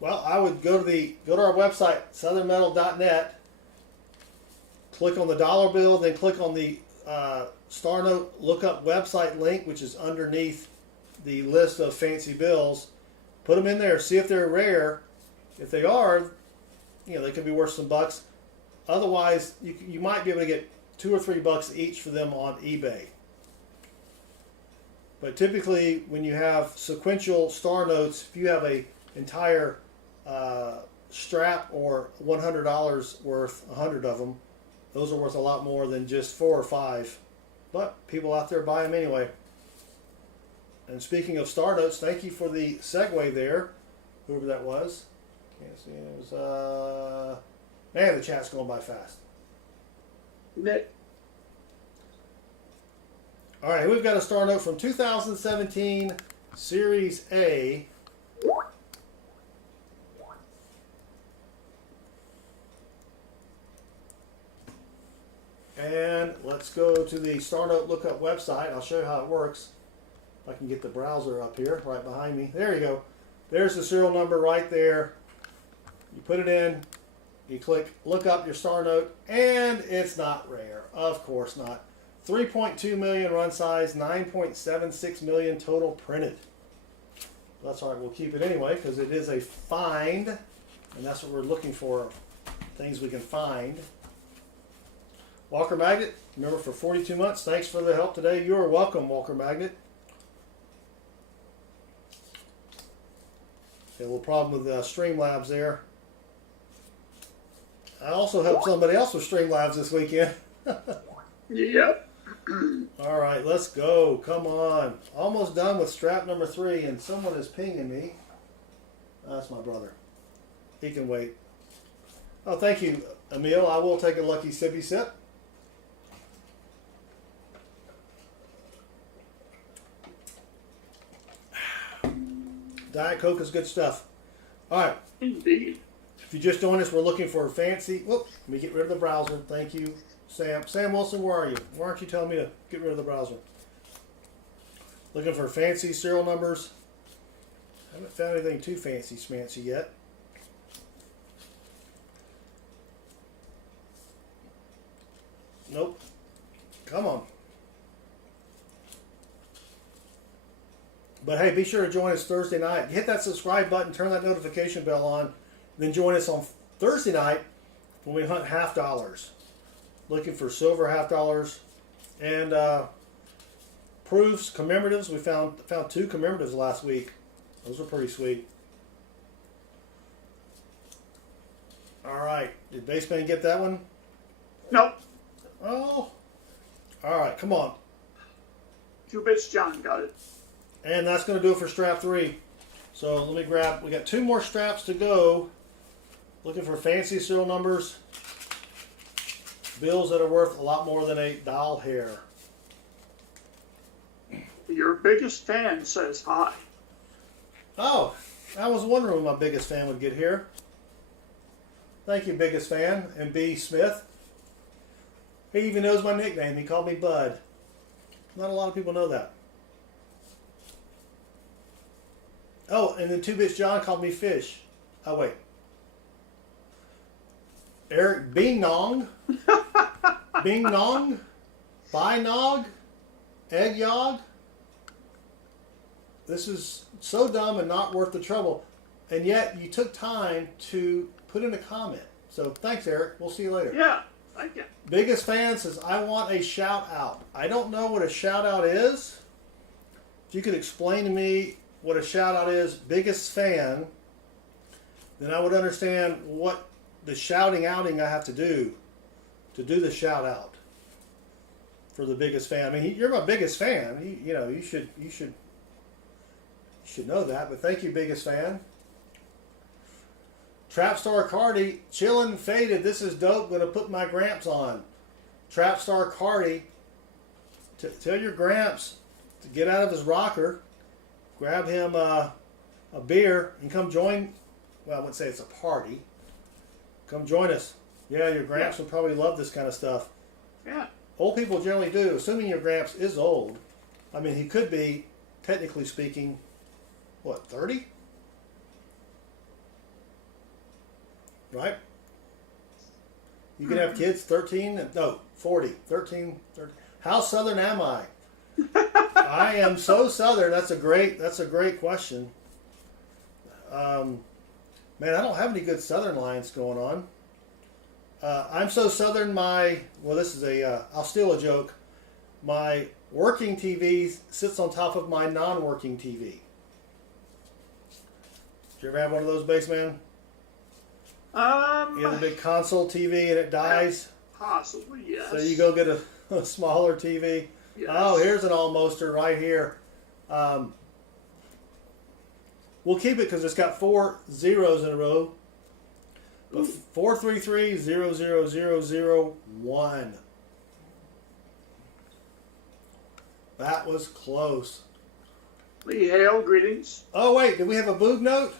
Well, I would go to our website, southernmetal.net, click on the dollar bill, then click on the star note lookup website link, which is underneath the list of fancy bills. Put them in there, see if they're rare. If they are, they could be worth some bucks. Otherwise, you might be able to get $2 or $3 each for them on eBay. But typically, when you have sequential star notes, if you have a entire strap or $100 worth, 100 of them, those are worth a lot more than just 4 or 5. But people out there buy them anyway. And speaking of star notes, thank you for the segue there, whoever that was. Can't see it. It was, man, the chat's going by fast. Nick. All right, we've got a star note from 2017 Series A. And let's go to the star note lookup website. I'll show you how it works. If I can get the browser up here, right behind me. There you go. There's the serial number right there. You put it in, you click look up your star note, and it's not rare. Of course not. 3.2 million run size, 9.76 million total printed. That's all right, we'll keep it anyway because it is a find, and that's what we're looking for, things we can find. Walker Magnet, remember for 42 months, thanks for the help today. You are welcome, Walker Magnet. A little problem with Streamlabs there. I also helped somebody else with Streamlabs this weekend. Yep. All right, let's go. Come on. Almost done with strap number 3, and someone is pinging me. That's my brother. He can wait. Oh, thank you, Emil. I will take a lucky sippy sip. Diet Coke is good stuff. All right. Indeed. If you just joined us, we're looking for a fancy. Whoop, let me get rid of the browser. Thank you, Sam. Sam Wilson, where are you? Why aren't you telling me to get rid of the browser? Looking for fancy serial numbers. Haven't found anything too fancy schmancy yet. Nope. Come on. But hey, be sure to join us Thursday night. Hit that subscribe button, turn that notification bell on, then join us on Thursday night when we hunt half dollars. Looking for silver half dollars and proofs, commemoratives. We found 2 commemoratives last week. Those were pretty sweet. All right, did Baseman get that one? Nope. Oh, all right, come on. 2 Bits John got it. And that's going to do it for strap 3. So let me grab, we got 2 more straps to go. Looking for fancy serial numbers. Bills that are worth a lot more than a doll hair. Your biggest fan says hi. Oh, I was wondering when my biggest fan would get here. Thank you, biggest fan, and B. Smith. He even knows my nickname. He called me Bud. Not a lot of people know that. Oh, and then 2 Bits John called me Fish. Oh, wait. Eric Bing Nong. Bing Nong. Bai Nog. Egg Yog. This is so dumb and not worth the trouble. And yet you took time to put in a comment. So thanks, Eric. We'll see you later. Yeah, thank you. Biggest fan says, I want a shout out. I don't know what a shout out is. If you could explain to me what a shout out is, biggest fan, then I would understand what the shouting outing I have to do the shout out for the biggest fan. I mean, you're my biggest fan. You should know that. But thank you, biggest fan. Trapstar Cardi, chillin' faded. This is dope. Gonna put my Gramps on. Trapstar Cardi, tell your Gramps to get out of his rocker, grab him a beer, and come join. Well, I wouldn't say it's a party. Come join us. Yeah, your Gramps would probably love this kind of stuff. Yeah. Old people generally do, assuming your Gramps is old. I mean, he could be, technically speaking, what, 30? Right? You can have kids 40, 13, 30. How southern am I? I am so southern. That's a great question. Man, I don't have any good southern lines going on. I'm so southern, this is I'll steal a joke. My working TV sits on top of my non-working TV. Did you ever have one of those, Baseman? You have a big console TV and it dies? Possibly, yes. So you go get a smaller TV? Yes. Oh, here's an almoster right here. We'll keep it because it's got 4 zeros in a row. But 433-00001. That was close. Lee Hale, greetings. Oh, wait, did we have a boob note?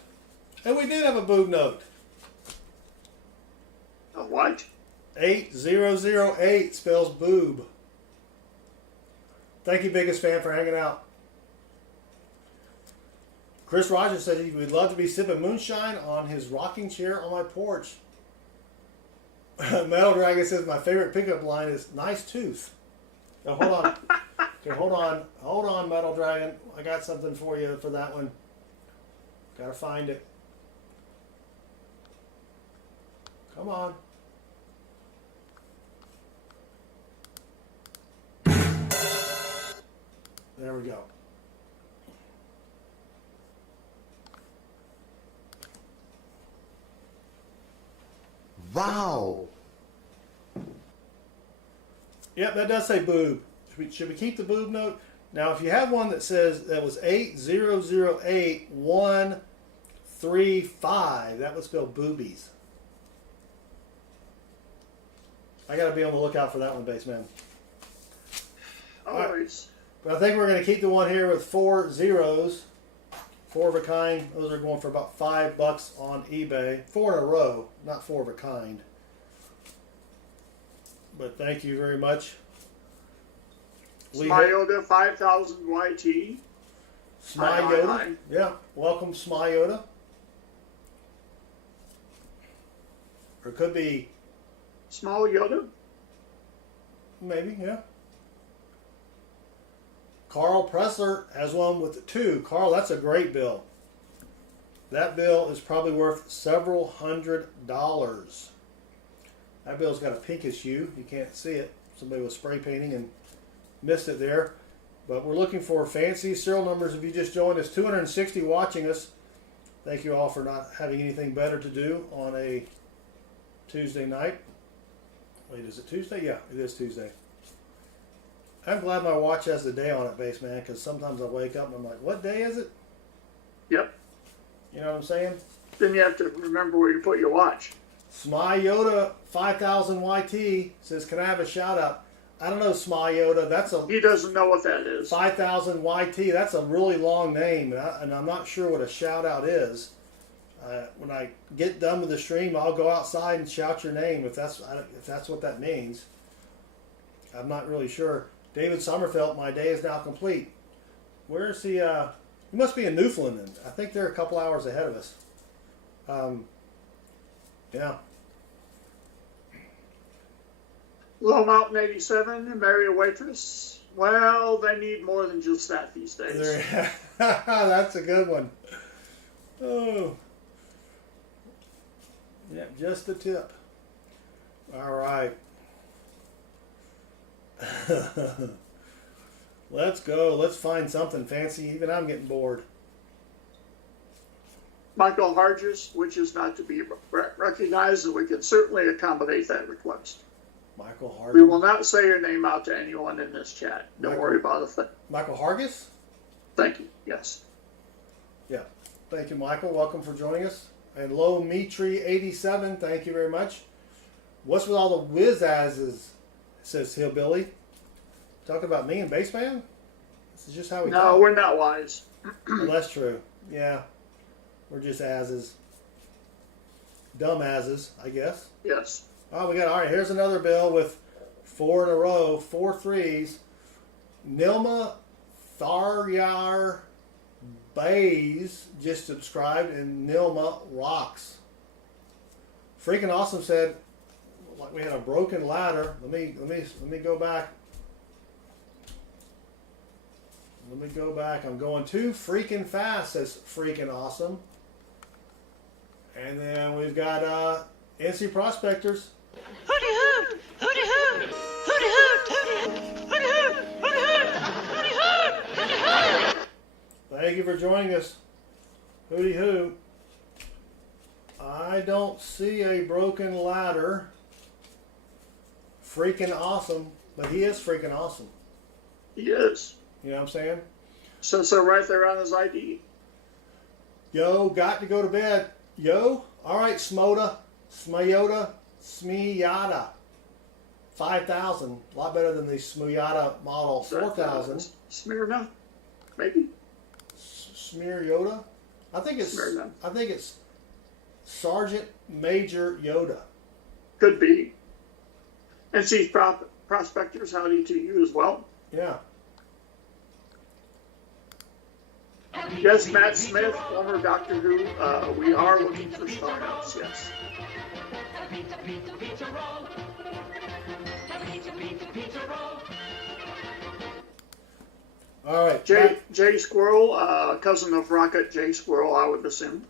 And we did have a boob note. A what? 8008 spells boob. Thank you, biggest fan, for hanging out. Chris Rogers said he would love to be sipping moonshine on his rocking chair on my porch. Metal Dragon says my favorite pickup line is nice tooth. Now, hold on. Okay, hold on, Metal Dragon. I got something for you for that one. Gotta find it. Come on. There we go. Wow. Yep, that does say boob. Should we keep the boob note? Now, if you have one that says that was 8008135, that would spell boobies. I got to be on the lookout for that one, Baseman. Always. But I think we're going to keep the one here with 4 zeros. 4 of a kind. Those are going for about $5 on eBay. 4 in a row, not 4 of a kind. But thank you very much. Smyota 5000 YT. Smyota. Yeah. Welcome, Smyota. Or it could be... Small Yoda. Maybe, yeah. Carl Pressler has one with the 2. Carl, that's a great bill. That bill is probably worth several $100s. That bill's got a pinkish hue. You can't see it. Somebody was spray painting and missed it there. But we're looking for fancy serial numbers. If you just joined us, 260 watching us. Thank you all for not having anything better to do on a Tuesday night. Wait, is it Tuesday? Yeah, it is Tuesday. I'm glad my watch has the day on it, base man, because sometimes I wake up and I'm like, what day is it? Yep. You know what I'm saying? Then you have to remember where you put your watch. Smy Yoda 5000 YT says, can I have a shout out? I don't know, Smy Yoda. That's a He doesn't know what that is. 5000 YT. That's a really long name, and I'm not sure what a shout out is. When I get done with the stream, I'll go outside and shout your name if that's what that means. I'm not really sure. David Sommerfeld, my day is now complete. Where is he? He must be in Newfoundland. I think they're a couple hours ahead of us. Yeah. Low Mountain 87, marry a waitress. Well, they need more than just that these days. That's a good one. Oh. Yeah, just a tip. All right. Let's go. Let's find something fancy. Even I'm getting bored. Michael Harges, which is not to be recognized, and we can certainly accommodate that request. Michael Harges. We will not say your name out to anyone in this chat. Don't worry about a thing. Michael Hargis? Thank you. Yes. Yeah. Thank you, Michael. Welcome for joining us. And Low Mitri 87, thank you very much. What's with all the whiz-asses, says Hillbilly. Talking about me and Baseman? This is just how we talk. No, we're not wise. Well, that's true. Yeah. We're just asses. Dumb asses, I guess. Yes. Oh, all right, here's another bill with 4 in a row, 4 3s. Nilma Tharyar Bays just subscribed, and Nilma rocks. Freaking Awesome said, like we had a broken ladder. Let me go back. Let me go back. I'm going too freaking fast, says Freaking Awesome. And then we've got NC Prospectors. Hooty hoot! Hooty hoot! Hooty hoot! Hooty hoot! Hooty hoot! Hooty hoot! Hooty hoot! Hooty hoot! Thank you for joining us. Hooty hoo. I don't see a broken ladder. Freaking awesome. But he is freaking awesome. He is. You know what I'm saying? Says so right there on his ID. Yo, got to go to bed. Yo, all right, Smoda, Smayota, Smiyata. 5,000. A lot better than the Smuyata model 4,000. Smyrna, maybe. Smear Yoda. I think it's Sergeant Major Yoda. Could be. And see, prospectors, howdy to you as well. Yeah. Yes, Matt Smith, former Doctor Who. We are looking for startups, yes. All right. Jay Squirrel, cousin of Rocket Jay Squirrel, I would assume.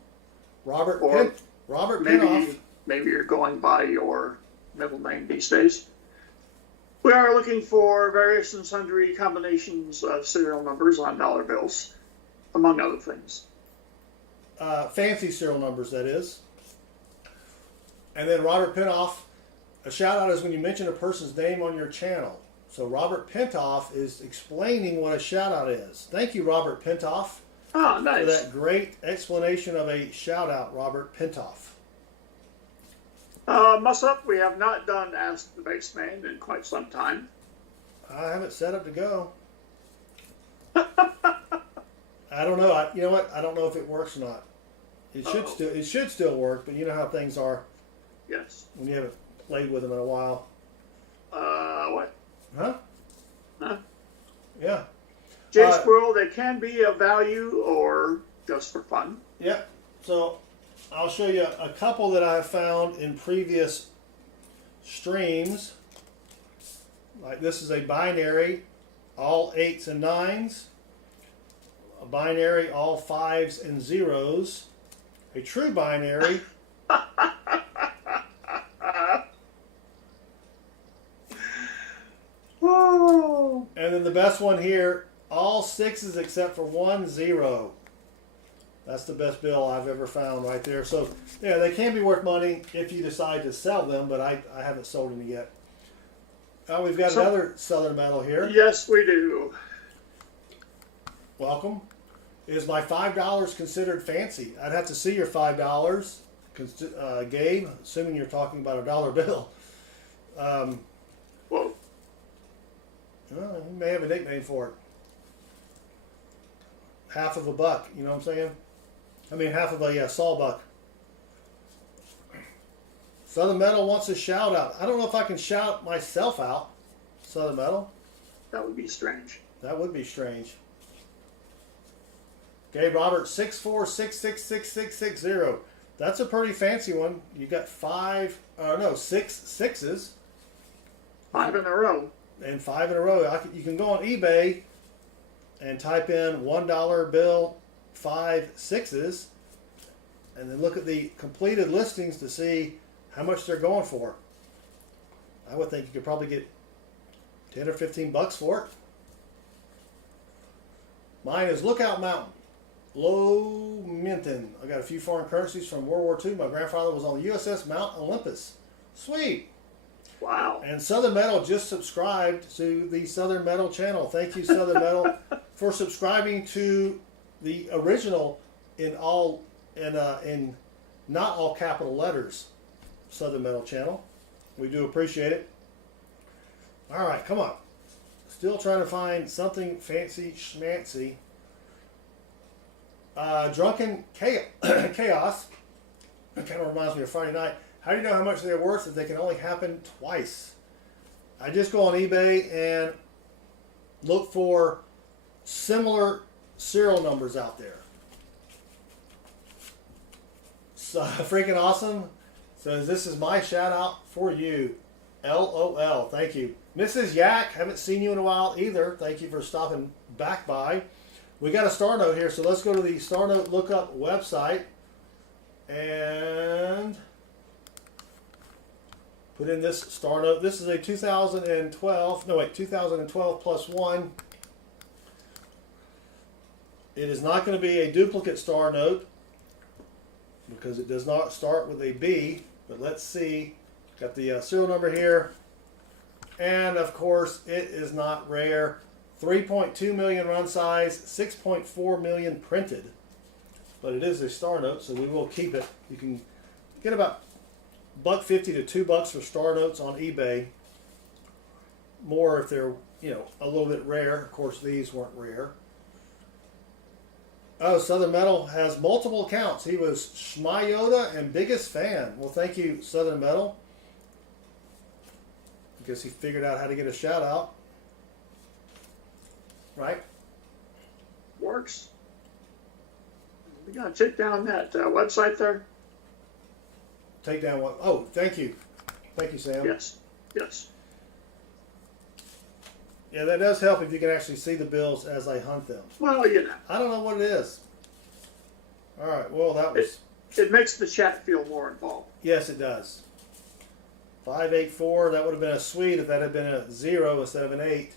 Robert maybe, Pinoff. Maybe you're going by your middle name these days. We are looking for various and sundry combinations of serial numbers on dollar bills, among other things. Fancy serial numbers, that is. And then Robert Pinoff, a shout out is when you mention a person's name on your channel. So Robert Pintoff is explaining what a shout out is. Thank you, Robert Pintoff. Oh, nice. For that great explanation of a shout out, Robert Pintoff. Muss up, we have not done Ask the Baseman in quite some time. I have it set up to go. I don't know. You know what? I don't know if it works or not. It should still work, but you know how things are. Yes. When you haven't played with them in a while. What? Huh? Huh? Yeah. Jay Squirrel, they can be of value or just for fun. Yep. So I'll show you a couple that I've found in previous streams. Like this is a binary all 8s and 9s. A binary, all 5s and 0s. A true binary. Oh. And then the best one here, all 6s except for 1 0. That's the best bill I've ever found right there. So, yeah, they can be worth money if you decide to sell them, but I haven't sold any yet. We've got another Southern metal here. Yes, we do. Welcome. Is my $5 considered fancy? I'd have to see your $5, Gabe, assuming you're talking about a dollar bill. Well, You may have a nickname for it. Half of a buck, you know what I'm saying? I mean, half of a sawbuck. Southern Metal wants a shout out. I don't know if I can shout myself out, Southern Metal. that would be strange. That would be strange. Gabe Robert, 646666660. That's a pretty fancy one. You got 6 6s. 5 in a row. And 5 in a row. You can go on eBay and type in $1 bill 5 6s, and then look at the completed listings to see how much they're going for. I would think you could probably get 10 or 15 bucks for it. Mine is Lookout Mountain, Low Minton. I got a few foreign currencies from World War II. My grandfather was on the USS Mount Olympus. Sweet. Wow. And Southern Metal just subscribed to the Southern Metal channel. Thank you, Southern Metal, for subscribing to the original in not all capital letters Southern Metal channel. We do appreciate it. All right, come on. Still trying to find something fancy schmancy. Drunken Chaos. It kind of reminds me of Friday night. How do you know how much they're worth if they can only happen twice? I just go on eBay and look for similar serial numbers out there. So freaking awesome. Says this is my shout out for you. LOL. Thank you. Mrs. Yak, haven't seen you in a while either. Thank you for stopping back by. We got a star note here, so let's go to the star note lookup website and put in this star note. This is a 2012 plus one. It is not going to be a duplicate star note because it does not start with a B, but let's see. Got the serial number here. And of course, it is not rare. 3.2 million run size, 6.4 million printed. But it is a star note, so we will keep it. You can get about $1.50 to $2 for star notes on eBay. More if they're, a little bit rare. Of course, these weren't rare. Oh, Southern Metal has multiple accounts. He was Shmyoda and biggest fan. Well, thank you, Southern Metal. I guess he figured out how to get a shout out. Right? Works. We gotta take down that website there. Take down what? Oh, thank you. Thank you, Sam. Yes. Yes. Yeah, that does help if you can actually see the bills as I hunt them. Well, I don't know what it is. All right. Well, that was. It makes the chat feel more involved. Yes, it does. 584. That would have been a sweet if that had been a 0 instead of an 8.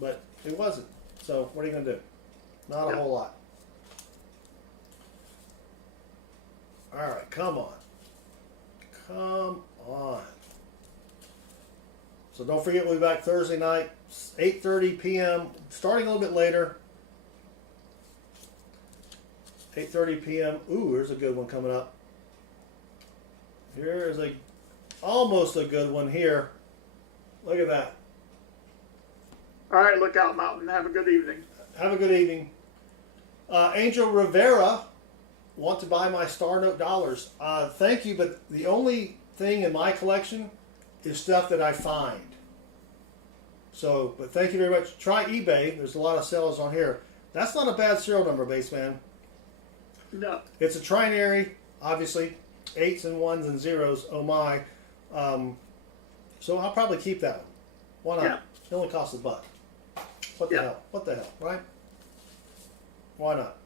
But it wasn't. So what are you going to do? Not a whole lot. All right. Come on. Come on. So don't forget, we'll be back Thursday night, 8:30 p.m., starting a little bit later. 8:30 p.m. Ooh, here's a good one coming up. Here is almost a good one here. Look at that. All right, Lookout Mountain. Have a good evening. Have a good evening. Angel Rivera, want to buy my Star Note dollars. Thank you, but the only thing in my collection is stuff that I find. So, but thank you very much. Try eBay. There's a lot of sellers on here. That's not a bad serial number, Baseman. No. It's a trinary, obviously. 8s and 1s and 0s. Oh my. So I'll probably keep that one. Why not? Yeah. It only costs $1. What the Yeah. hell? What the hell, right? Why not?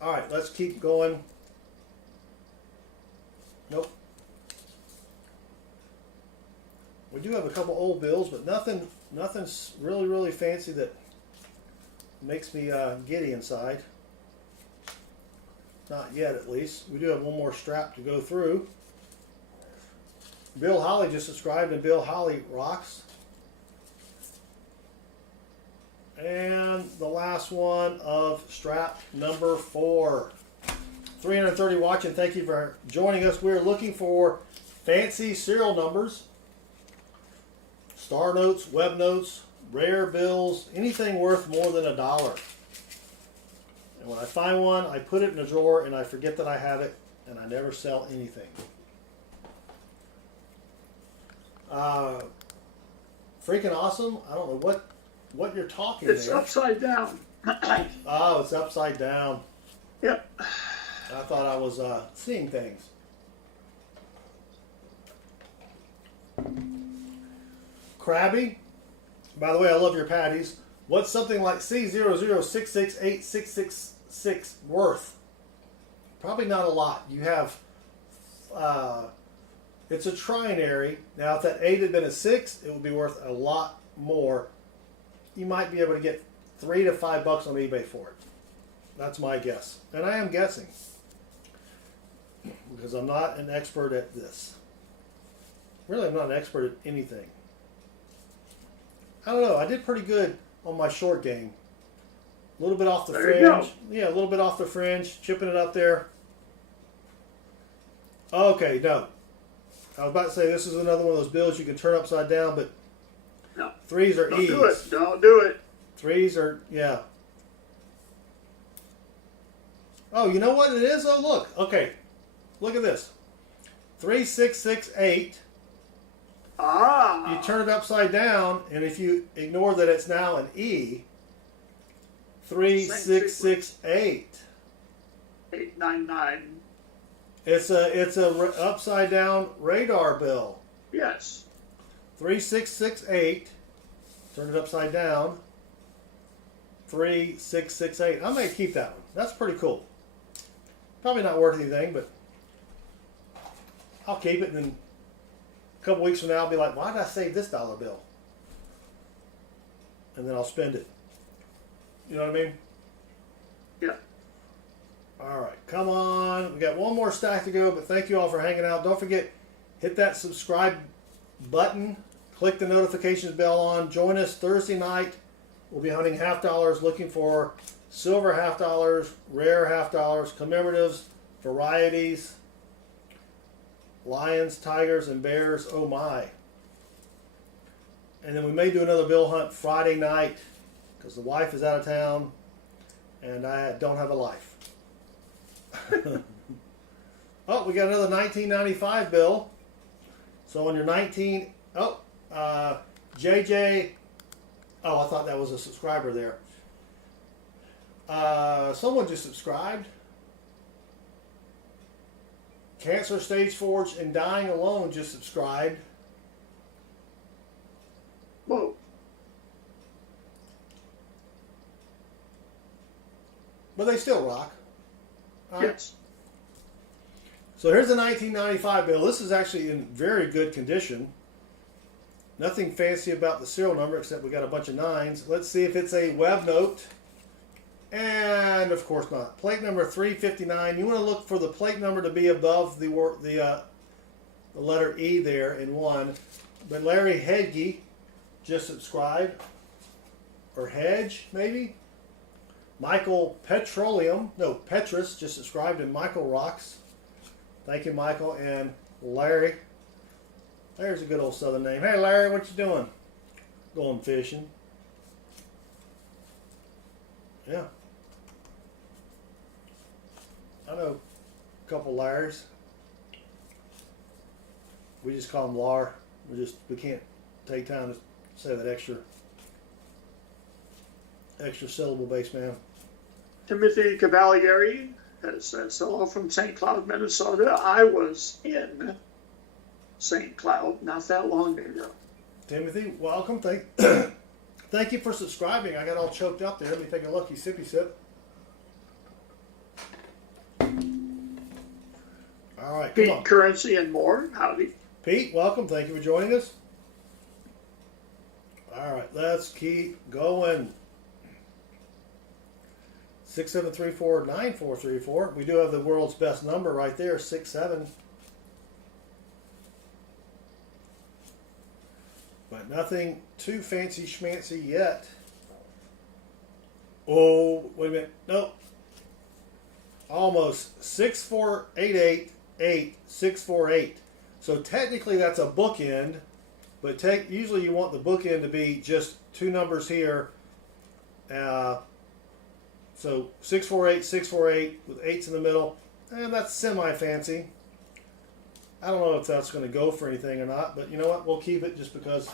All right, let's keep going. Nope. We do have a couple old bills, but nothing's really fancy that makes me giddy inside. Not yet, at least. We do have one more strap to go through. Bill Holly just subscribed, and Bill Holly rocks. And the last one of strap number 4. 330 watching. Thank you for joining us. We're looking for fancy serial numbers, star notes, web notes, rare bills, anything worth more than $1. And when I find one, I put it in a drawer and I forget that I have it, and I never sell anything. Freaking awesome. I don't know what you're talking It's there. upside down. Oh, it's upside down. Yep. I thought I was seeing things. Krabby. By the way, I love your patties. What's something like C0066866 worth? Probably not a lot. You have, it's a trinary. Now, if that 8 had been a 6, it would be worth a lot more. You might be able to get $3 to $5 on eBay for it. That's my guess. And I am guessing, because I'm not an expert at this. Really, I'm not an expert at anything. I don't know. I did pretty good on my short game. A little bit off the There you go. fringe. Yeah, a little bit off the fringe, chipping it up there. Okay, no. I was about to say this is another one of those bills you can turn upside down, but No. 3s are Don't E's. do it. Don't do it. 3s are, yeah. Oh, you know what it is? Oh, look. Okay. Look at this. 3668. Ah. You turn it upside down, and if you ignore that it's now an E, 3668. 899. It's a upside down radar bill. Yes. 3668. Turn it upside down. 3668. I may keep that one. That's pretty cool. Probably not worth anything, but I'll keep it, and then a couple weeks from now I'll be like, why did I save this dollar bill? And then I'll spend it. You know what I mean? Yeah. All right, come on. We got one more stack to go, but thank you all for hanging out. Don't forget, hit that subscribe button. Click the notifications bell on. Join us Thursday night. We'll be hunting $half, looking for silver $half, rare $half, commemoratives, varieties, lions, tigers, and bears. Oh my. And then we may do another bill hunt Friday night because the wife is out of town and I don't have a life. Oh, we got another 1995 bill. So on your JJ, oh, I thought that was a subscriber there. Someone just subscribed. Cancer Stage Forge and Dying Alone just subscribed. Whoa. But they still rock. All right. Yes. So here's the 1995 bill. This is actually in very good condition. Nothing fancy about the serial number except we got a bunch of 9s. Let's see if it's a web note. And of course not. Plate number 359. You want to look for the plate number to be above the letter E there in 1. But Larry Hedge just subscribed. Or Hedge, maybe? Michael Petrus just subscribed, and Michael rocks. Thank you, Michael. And Larry. There's a good old southern name. Hey, Larry, what you doing? Going fishing. Yeah. I know a couple Larrys. We just call them Lar. We can't take time to say that extra syllable base, man. Timothy Cavalieri says hello from St. Cloud, Minnesota. I was in St. Cloud not that long ago. Timothy, welcome. Thank you for subscribing. I got all choked up there. Let me take a look. You sippy sip. All right, come Pete on. Currency and more. Howdy. Pete, welcome. Thank you for joining us. All right, let's keep going. 67349434. We do have the world's best number right there, 67. But nothing too fancy schmancy yet. Oh, wait a minute. Nope. Almost 64888 So technically that's a bookend, but usually you want the bookend to be just two numbers here. So 648 with 8s in the middle, and that's semi-fancy. I don't know if that's going to go for anything or not, but you know what? We'll keep it just because.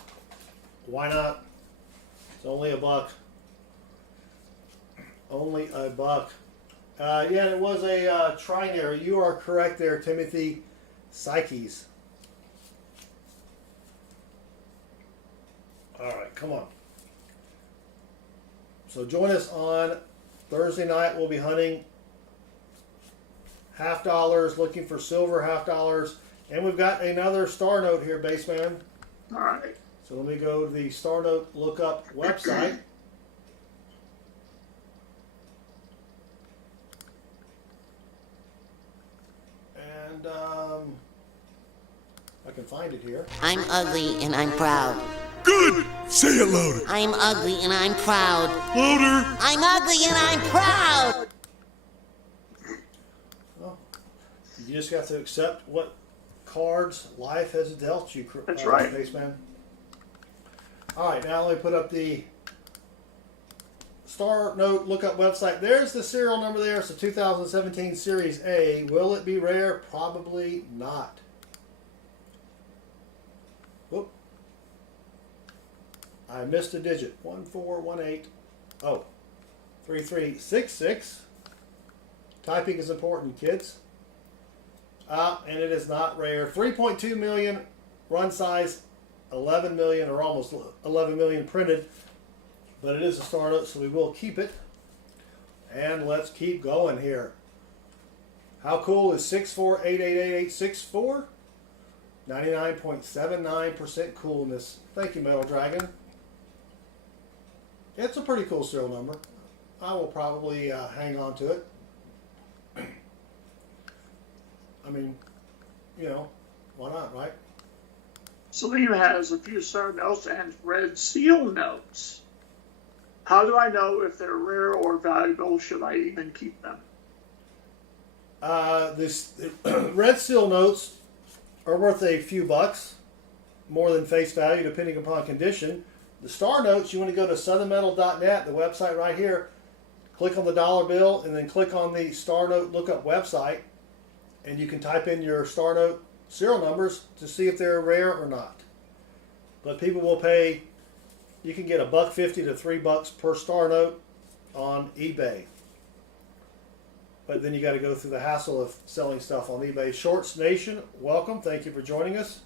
Why not? It's only $1. Only $1. Yeah, it was a trinary. You are correct there, Timothy. Psyches. All right, come on. So join us on Thursday night. We'll be hunting $half, looking for silver $half. And we've got another star note here, Baseman. All right. So let me go to the star note lookup website. And I can find it here. I'm ugly and I'm proud. Good! Say it louder. I'm ugly and I'm proud. Louder! I'm ugly and I'm proud! Well, you just got to accept what cards life has dealt you. That's right. Baseman. All right, now let me put up the star note lookup website. There's the serial number there. It's a 2017 Series A. Will it be rare? Probably not. Whoop. I missed a digit. 1418. Oh, 3366. Typing is important, kids. And it is not rare. 3.2 million run size, 11 million or almost 11 million printed. But it is a star note, so we will keep it. And let's keep going here. How cool is 6488864? 99.79% coolness. Thank you, Metal Dragon. It's a pretty cool serial number. I will probably hang on to it. I mean, you know, why not, right? Salim has a few star notes and red seal notes. How do I know if they're rare or valuable? Should I even keep them? This red seal notes are worth a few bucks, more than face value, depending upon condition. The star notes, you want to go to southernmetal.net, the website right here. Click on the dollar bill, and then click on the star note lookup website, and you can type in your star note serial numbers to see if they're rare or not. But people will pay. You can get $1.50 to $3 per star note on eBay. But then you got to go through the hassle of selling stuff on eBay. Shorts Nation, welcome. Thank you for joining us.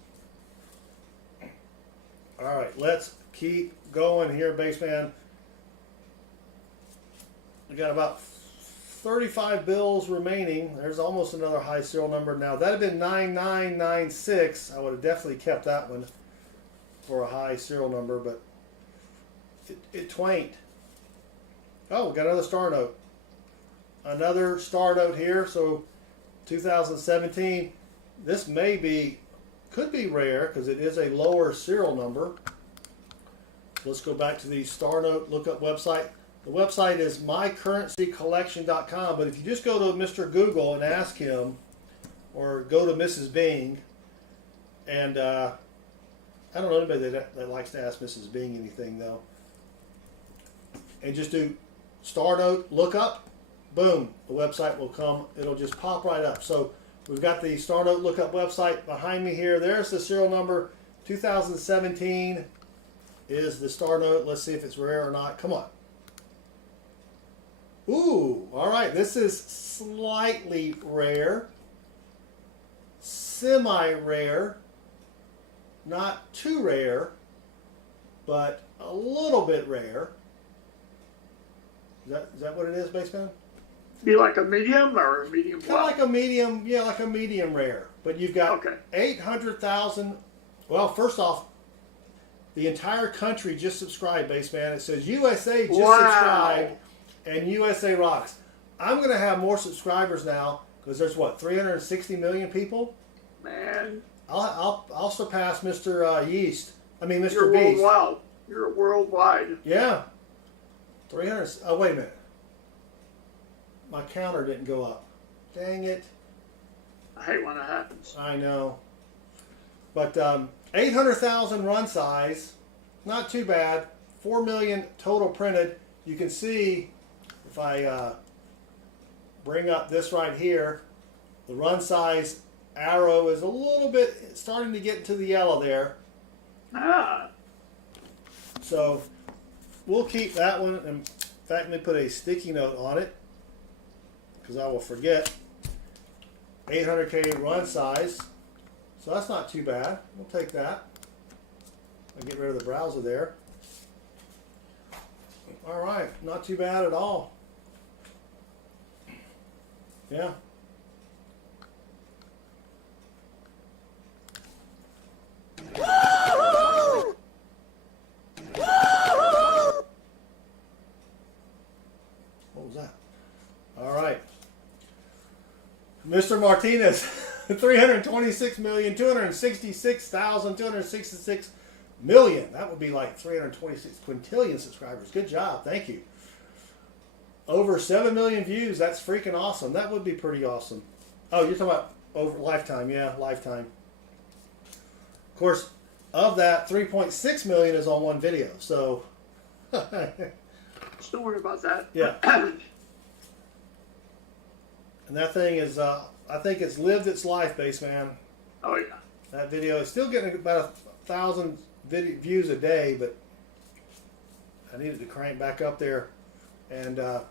All right, let's keep going here, Baseman. We got about 35 bills remaining. There's almost another high serial number. Now, that had been 9996. I would have definitely kept that one for a high serial number, but it twain't. Oh, we got another star note. Another star note here. So 2017. This could be rare because it is a lower serial number. Let's go back to the star note lookup website. The website is mycurrencycollection.com, but if you just go to Mr. Google and ask him, or go to Mrs. Bing, and I don't know anybody that likes to ask Mrs. Bing anything though, and just do star note lookup, boom, the website will come. It'll just pop right up. So we've got the star note lookup website behind me here. There's the serial number. 2017 is the star note. Let's see if it's rare or not. Come on. Ooh, all right. This is slightly rare, semi-rare, not too rare. but a little bit rare. Is that what it is, Baseman? Be like a medium or a medium Kind of well? like a medium, yeah, like a medium rare. But you've got Okay. 800,000. Well, first off, the entire country just subscribed, Baseman. It says USA just subscribed, and USA rocks. I'm going to have more subscribers now because there's what, 360 million people. Man, I'll surpass Mr. Yeast. I mean, Mr. you're Beast. worldwide. You're worldwide. Yeah. 300. Oh, wait a minute. My counter didn't go up. Dang it. I hate when that happens. I know. But 800,000 run size. Not too bad. 4 million total printed. You can see if I bring up this right here, the run size arrow is a little bit starting to get into the yellow there. Ah, So we'll keep that one. In fact, let me put a sticky note on it because I will forget. 800K run size. So that's not too bad. We'll take that. I'll get rid of the browser there. All right, not too bad at all. Yeah. What was that? All right. Mr. Martinez, 326,266,266 million. That would be like 326 quintillion subscribers. Good job. Thank you. Over 7 million views. That's freaking awesome. That would be pretty awesome. Oh, you're talking about over lifetime. Yeah, lifetime. Of course, of that, 3.6 million is on one video. So, just don't worry about that. yeah. And that thing is, I think it's lived its life, Baseman. Oh yeah. That video is still getting about 1,000 views a day, but I needed to crank back up there. And all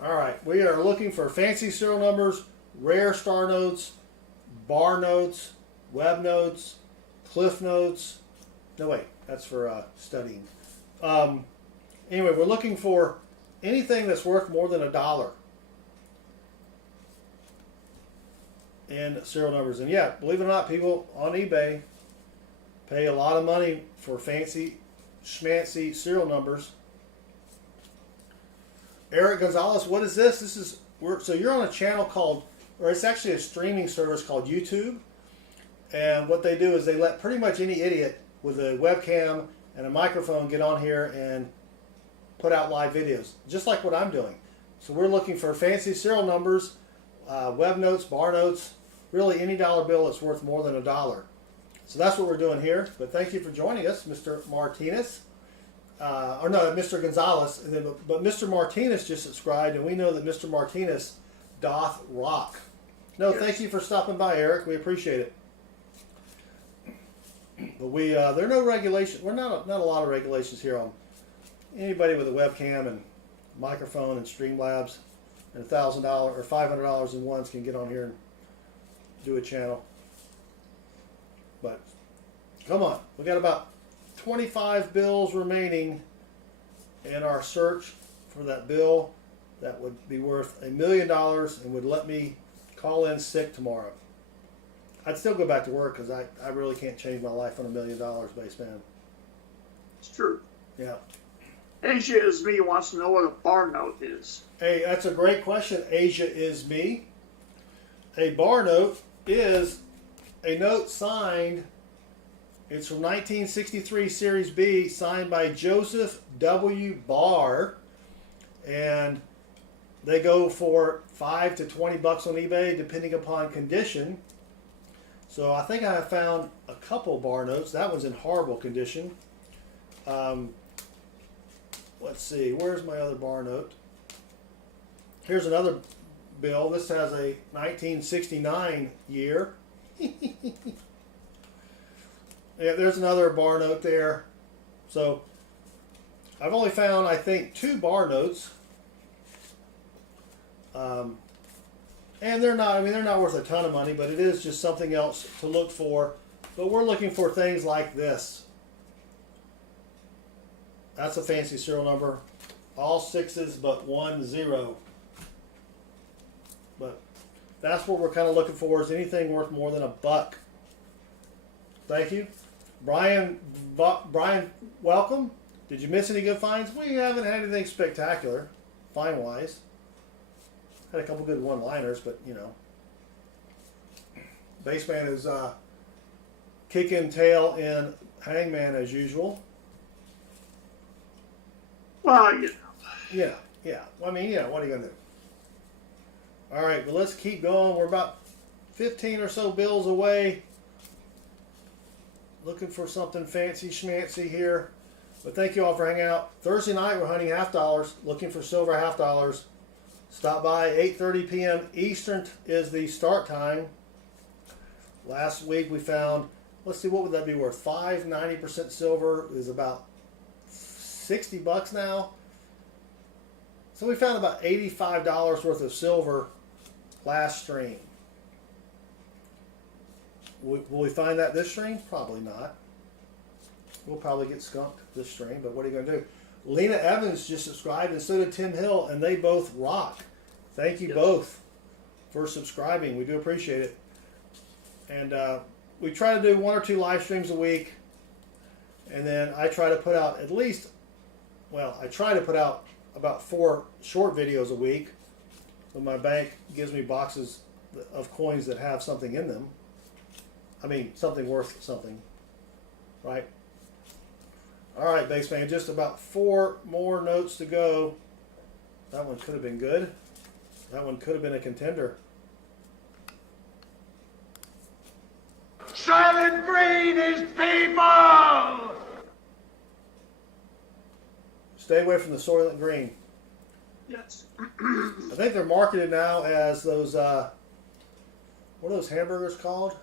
right, we are looking for fancy serial numbers, rare star notes, bar notes, web notes, cliff notes. No, wait, that's for studying. Anyway, we're looking for anything that's worth more than $1 in serial numbers. And yeah, believe it or not, people on eBay pay a lot of money for fancy schmancy serial numbers. Eric Gonzalez, what is this? So you're on a channel called, or it's actually a streaming service called YouTube. And what they do is they let pretty much any idiot with a webcam and a microphone get on here and put out live videos, just like what I'm doing. So we're looking for fancy serial numbers, web notes, bar notes, really any dollar bill that's worth more than $1. So that's what we're doing here. But thank you for joining us, Mr. Martinez. Or no, Mr. Gonzalez. And then, but Mr. Martinez just subscribed, and we know that Mr. Martinez doth rock. No, Yes. Thank you for stopping by, Eric. We appreciate it. But there are no regulations. We're not a lot of regulations here on anybody with a webcam and microphone and Streamlabs and $1,000 or $500 in ones can get on here and do a channel. But come on, we got about 25 bills remaining in our search for that bill that would be worth $1 million and would let me call in sick tomorrow. I'd still go back to work because I really can't change my life on $1 million, Baseman. It's true. Yeah. Asia is me wants to know what a bar note is. Hey, that's a great question. Asia is me. A bar note is a note signed. It's from 1963 Series B, signed by Joseph W. Barr, and they go for $5 to $20 on eBay, depending upon condition. So I think I have found a couple bar notes. That one's in horrible condition. Let's see, where's my other bar note? Here's another bill. This has a 1969 year. Yeah, there's another bar note there. So I've only found, I think, 2 bar notes. And they're not worth a ton of money, but it is just something else to look for. But we're looking for things like this. That's a fancy serial number. All 6s but 1 0. But that's what we're kind of looking for, is anything worth more than $1. Thank you. Brian, welcome. Did you miss any good finds? We haven't had anything spectacular, fine-wise. Had a couple good one-liners, but, you know. Baseman is kicking tail in Hangman as usual. Well, you know. Yeah. I mean, yeah, what are you going to do? All right, but let's keep going. We're about 15 or so bills away. Looking for something fancy schmancy here. But thank you all for hanging out. Thursday night, we're hunting $half, looking for silver $half. Stop by 8:30 p.m. Eastern is the start time. Last week we found, let's see, what would that be worth? 90% silver is about $60 now. So we found about $85 worth of silver last stream. Will we find that this stream? Probably not. We'll probably get skunked this stream, but what are you going to do? Lena Evans just subscribed, and so did Tim Hill, and they both rock. Thank you both for subscribing. We do appreciate it. And we try to do 1 or 2 live streams a week, and then I try to put out at least, I try to put out about 4 short videos a week. When my bank gives me boxes of coins that have something in them. I mean, something worth something, right? All right, Baseman, just about 4 more notes to go. That one could have been good. That one could have been a contender. Silent Green is people! Stay away from the Soylent Green. Yes. I think they're marketed now as those, what are those hamburgers called?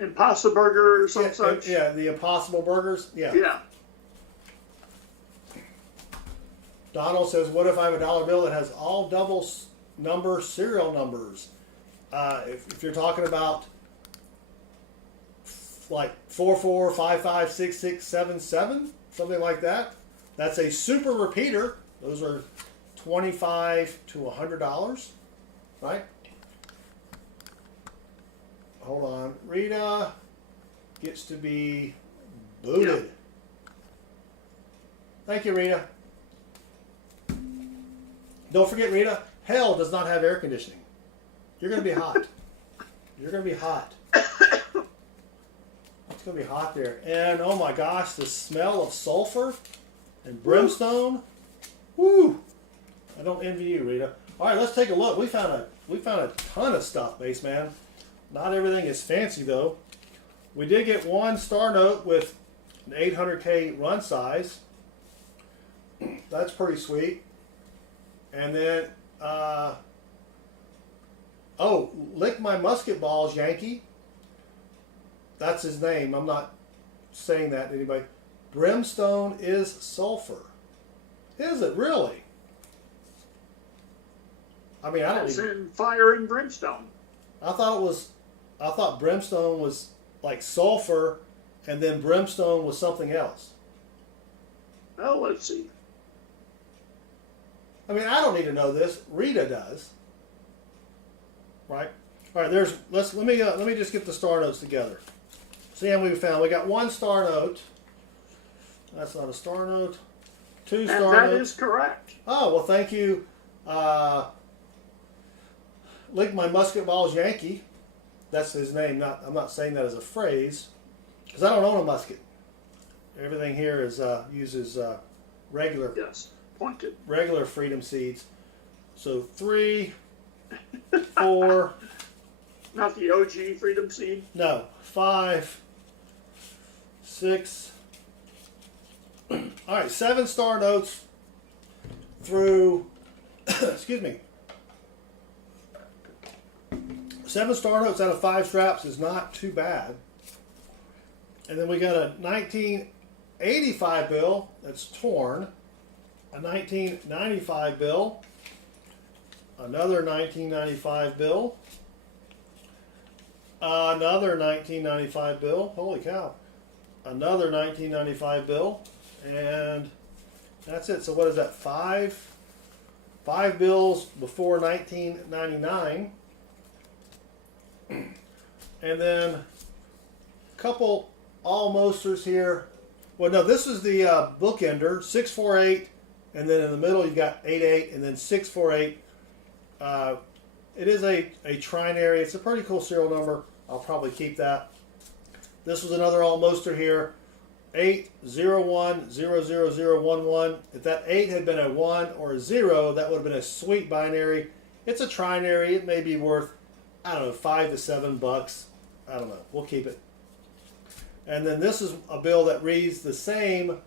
Impossible Burger or some such. Yeah, the Impossible Burgers. Yeah. Donald says, what if I have a dollar bill that has all double number serial numbers? If you're talking about like 44556677, something like that, that's a super repeater. Those are $25 to $100, right? Hold on. Rita gets to be booted. Yeah. Thank you, Rita. Don't forget, Rita, hell does not have air conditioning. You're going to be hot. You're going to be hot. It's going to be hot there. And, oh my gosh, the smell of sulfur and brimstone. Woo! I don't envy you, Rita. All right, let's take a look. We found a ton of stuff, Baseman. Not everything is fancy, though. We did get one star note with an 800K run size. That's pretty sweet. And then, Lick My Musket Balls, Yankee. That's his name. I'm not saying that to anybody. Brimstone is sulfur. Is it really? I mean, I don't As even... in fire and brimstone. I thought brimstone was like sulfur, and then brimstone was something else. Well, let's see. I mean, I don't need to know this. Rita does, right? All right. Let me just get the star notes together. See how we found. We got 1 star note. That's not a star note. 2 star notes. And that is correct. Oh, well, thank you. Lick My Musket Balls, Yankee. That's his name. I'm not saying that as a phrase, because I don't own a musket. Everything here is uses regular. Yes. Pointed. Regular freedom seeds. So 3, 4. Not the OG freedom seed. No, 5, 6. All right, 7 star notes through. Excuse me. 7 star notes out of 5 straps is not too bad. And then we got a 1985 bill that's torn. A 1995 bill, another 1995 bill, Another 1995 bill. Holy cow. Another 1995 bill. And that's it. So what is that? Five bills before 1999. And then a couple almosters here. Well, no, this is the bookender, 648, and then in the middle you got 88, and then 648. It is a trinary. It's a pretty cool serial number. I'll probably keep that. This was another almoster here, 8010011. If that 8 had been a 1 or a 0, that would have been a sweet binary. It's a trinary. It may be worth, I don't know, $5 to $7. I don't know. We'll keep it. And then this is a bill that reads the same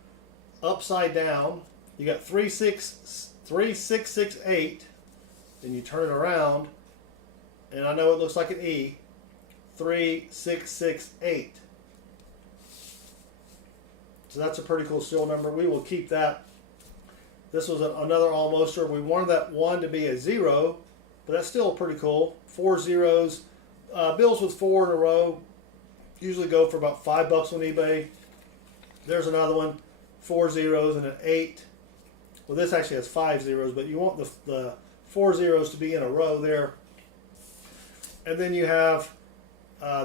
upside down. You got 3668, then you turn it around, and I know it looks like an E. 3668. So that's a pretty cool serial number. We will keep that. This was another almoster. We wanted that 1 to be a 0, but that's still pretty cool. 4 zeros. Bills with 4 in a row usually go for about $5 on eBay. There's another one. 4 zeros and an 8. Well, this actually has 5 zeros, but you want the 4 zeros to be in a row there. And then you have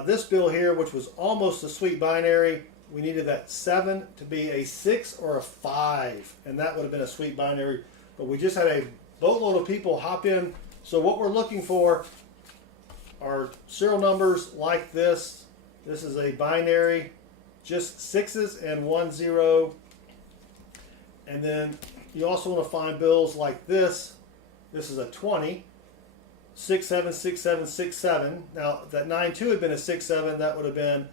this bill here, which was almost a sweet binary. We needed that 7 to be a 6 or a 5, and that would have been a sweet binary. But we just had a boatload of people hop in. So what we're looking for are serial numbers like this. This is a binary, just 6s and 1 0. And then you also want to find bills like this. This is a 20. 676767. Now, if that 92 had been a 67, that would have been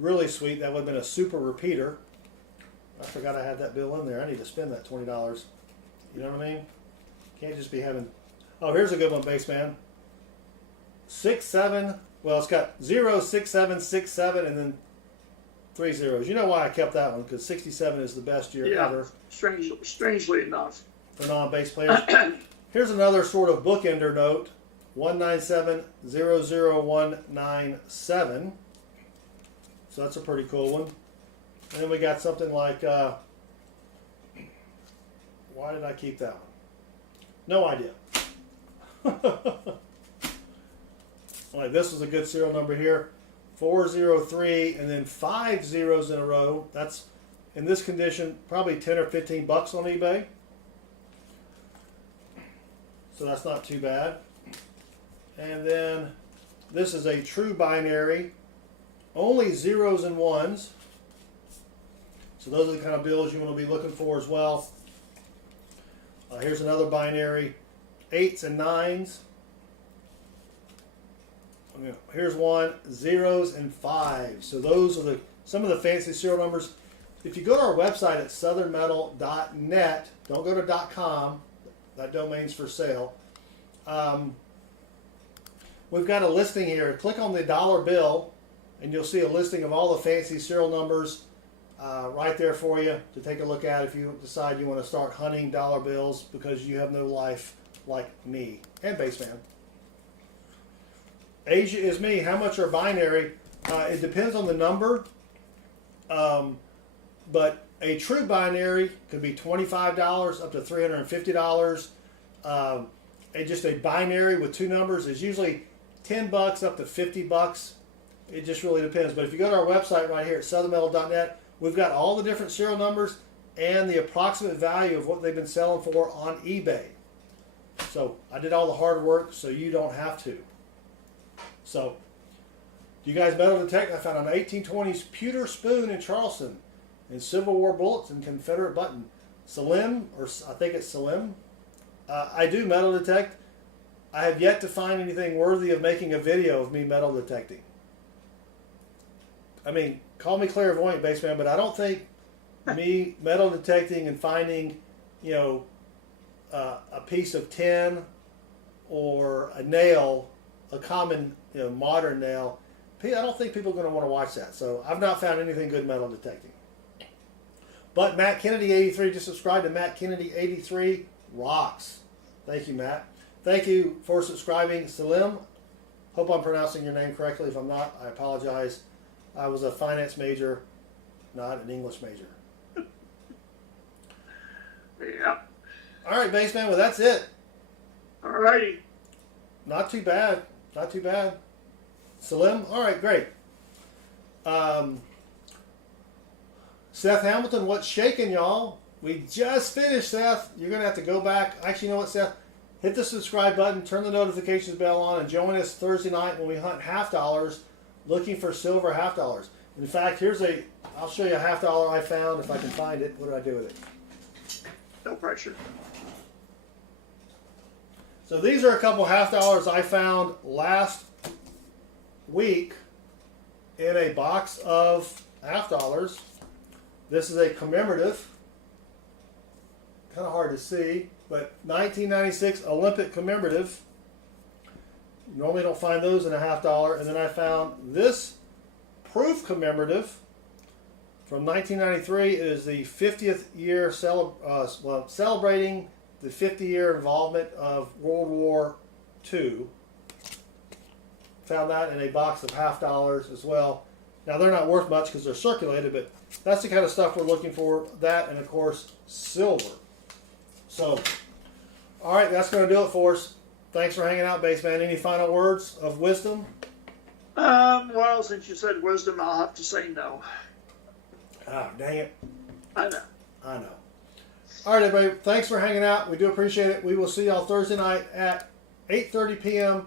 really sweet. That would have been a super repeater. I forgot I had that bill in there. I need to spend that $20. You know what I mean? Can't just be having. Oh, here's a good one, Baseman. 67. Well, it's got 06767 and then 3 zeros. You know why I kept that one? Because 67 is the best year ever. Strangely enough. For non-base players. Here's another sort of bookender note. 197-00197. So that's a pretty cool one. And then we got something like, why did I keep that one? No idea. Like this was a good serial number here. 403 and then 5 zeros in a row. That's, in this condition, probably 10 or 15 bucks on eBay. So that's not too bad. And then this is a true binary, only 0s and 1s. So those are the kind of bills you want to be looking for as well. Here's another binary, 8s and 9s. Here's one, 0s and 5s. So those are some of the fancy serial numbers. If you go to our website at southernmetal.net, don't go to .com. That domain's for sale. We've got a listing here. Click on the dollar bill, and you'll see a listing of all the fancy serial numbers right there for you to take a look at if you decide you want to start hunting dollar bills because you have no life like me and Baseman. Asia is me. How much are binary? It depends on the number, but a true binary could be $25 up to $350. Just a binary with 2 numbers is usually $10 up to $50. It just really depends. But if you go to our website right here at southernmetal.net, we've got all the different serial numbers and the approximate value of what they've been selling for on eBay. So I did all the hard work so you don't have to. So, do you guys metal detect? I found an 1820s pewter spoon in Charleston, and Civil War bullets and Confederate button. Salim, or I think it's Salim. I do metal detect. I have yet to find anything worthy of making a video of me metal detecting. I mean, call me clairvoyant, Baseman, but I don't think me metal detecting and finding, you know, a piece of tin or a nail, a common, you know, modern nail, I don't think people are going to want to watch that. So I've not found anything good metal detecting. But Matt Kennedy 83 just subscribed to Matt Kennedy 83 rocks. Thank you, Matt. Thank you for subscribing, Salim. Hope I'm pronouncing your name correctly. If I'm not, I apologize. I was a finance major, not an English major. Yeah. All right, Baseman. Well, that's it. All righty. Not too bad. Not too bad. Salim? All right, great. Seth Hamilton, what's shaking, y'all? We just finished, Seth. You're going to have to go back. Actually, you know what, Seth? Hit the subscribe button, turn the notifications bell on, and join us Thursday night when we hunt half dollars, looking for silver half dollars. In fact, I'll show you a half dollar I found if I can find it. What did I do with it? No pressure. So these are a couple half dollars I found last week in a box of half dollars. This is a commemorative. Kind of hard to see, but 1996 Olympic commemorative. You normally don't find those in a half dollar. And then I found this proof commemorative from 1993. It is the 50th year celebrating the 50-year involvement of World War II. Found that in a box of half dollars as well. Now they're not worth much because they're circulated, but that's the kind of stuff we're looking for. That and of course silver. So, all right, that's going to do it for us. Thanks for hanging out, Baseman. Any final words of wisdom? Well, since you said wisdom, I'll have to say no. Ah, dang it. I know. I know. All right, everybody. Thanks for hanging out. We do appreciate it. We will see y'all Thursday night at 8:30 p.m.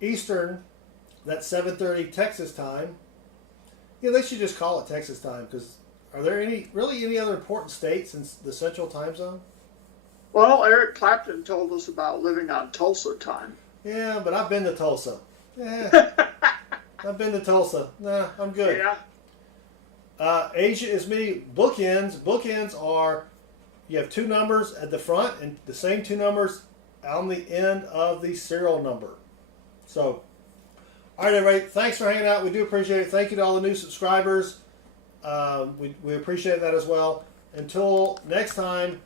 Eastern. That's 7:30 Texas time. Yeah, they should just call it Texas time because are there any other important states in the Central Time Zone? Well, Eric Clapton told us about living on Tulsa time. Yeah, but I've been to Tulsa. Yeah, I've been to Tulsa. Nah, I'm good. Yeah. Asia is me. Bookends. Bookends are you have two numbers at the front and the same two numbers on the end of the serial number. So, all right, everybody. Thanks for hanging out. We do appreciate it. Thank you to all the new subscribers. We appreciate that as well. Until next time,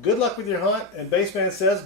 good luck with your hunt. And Baseman says,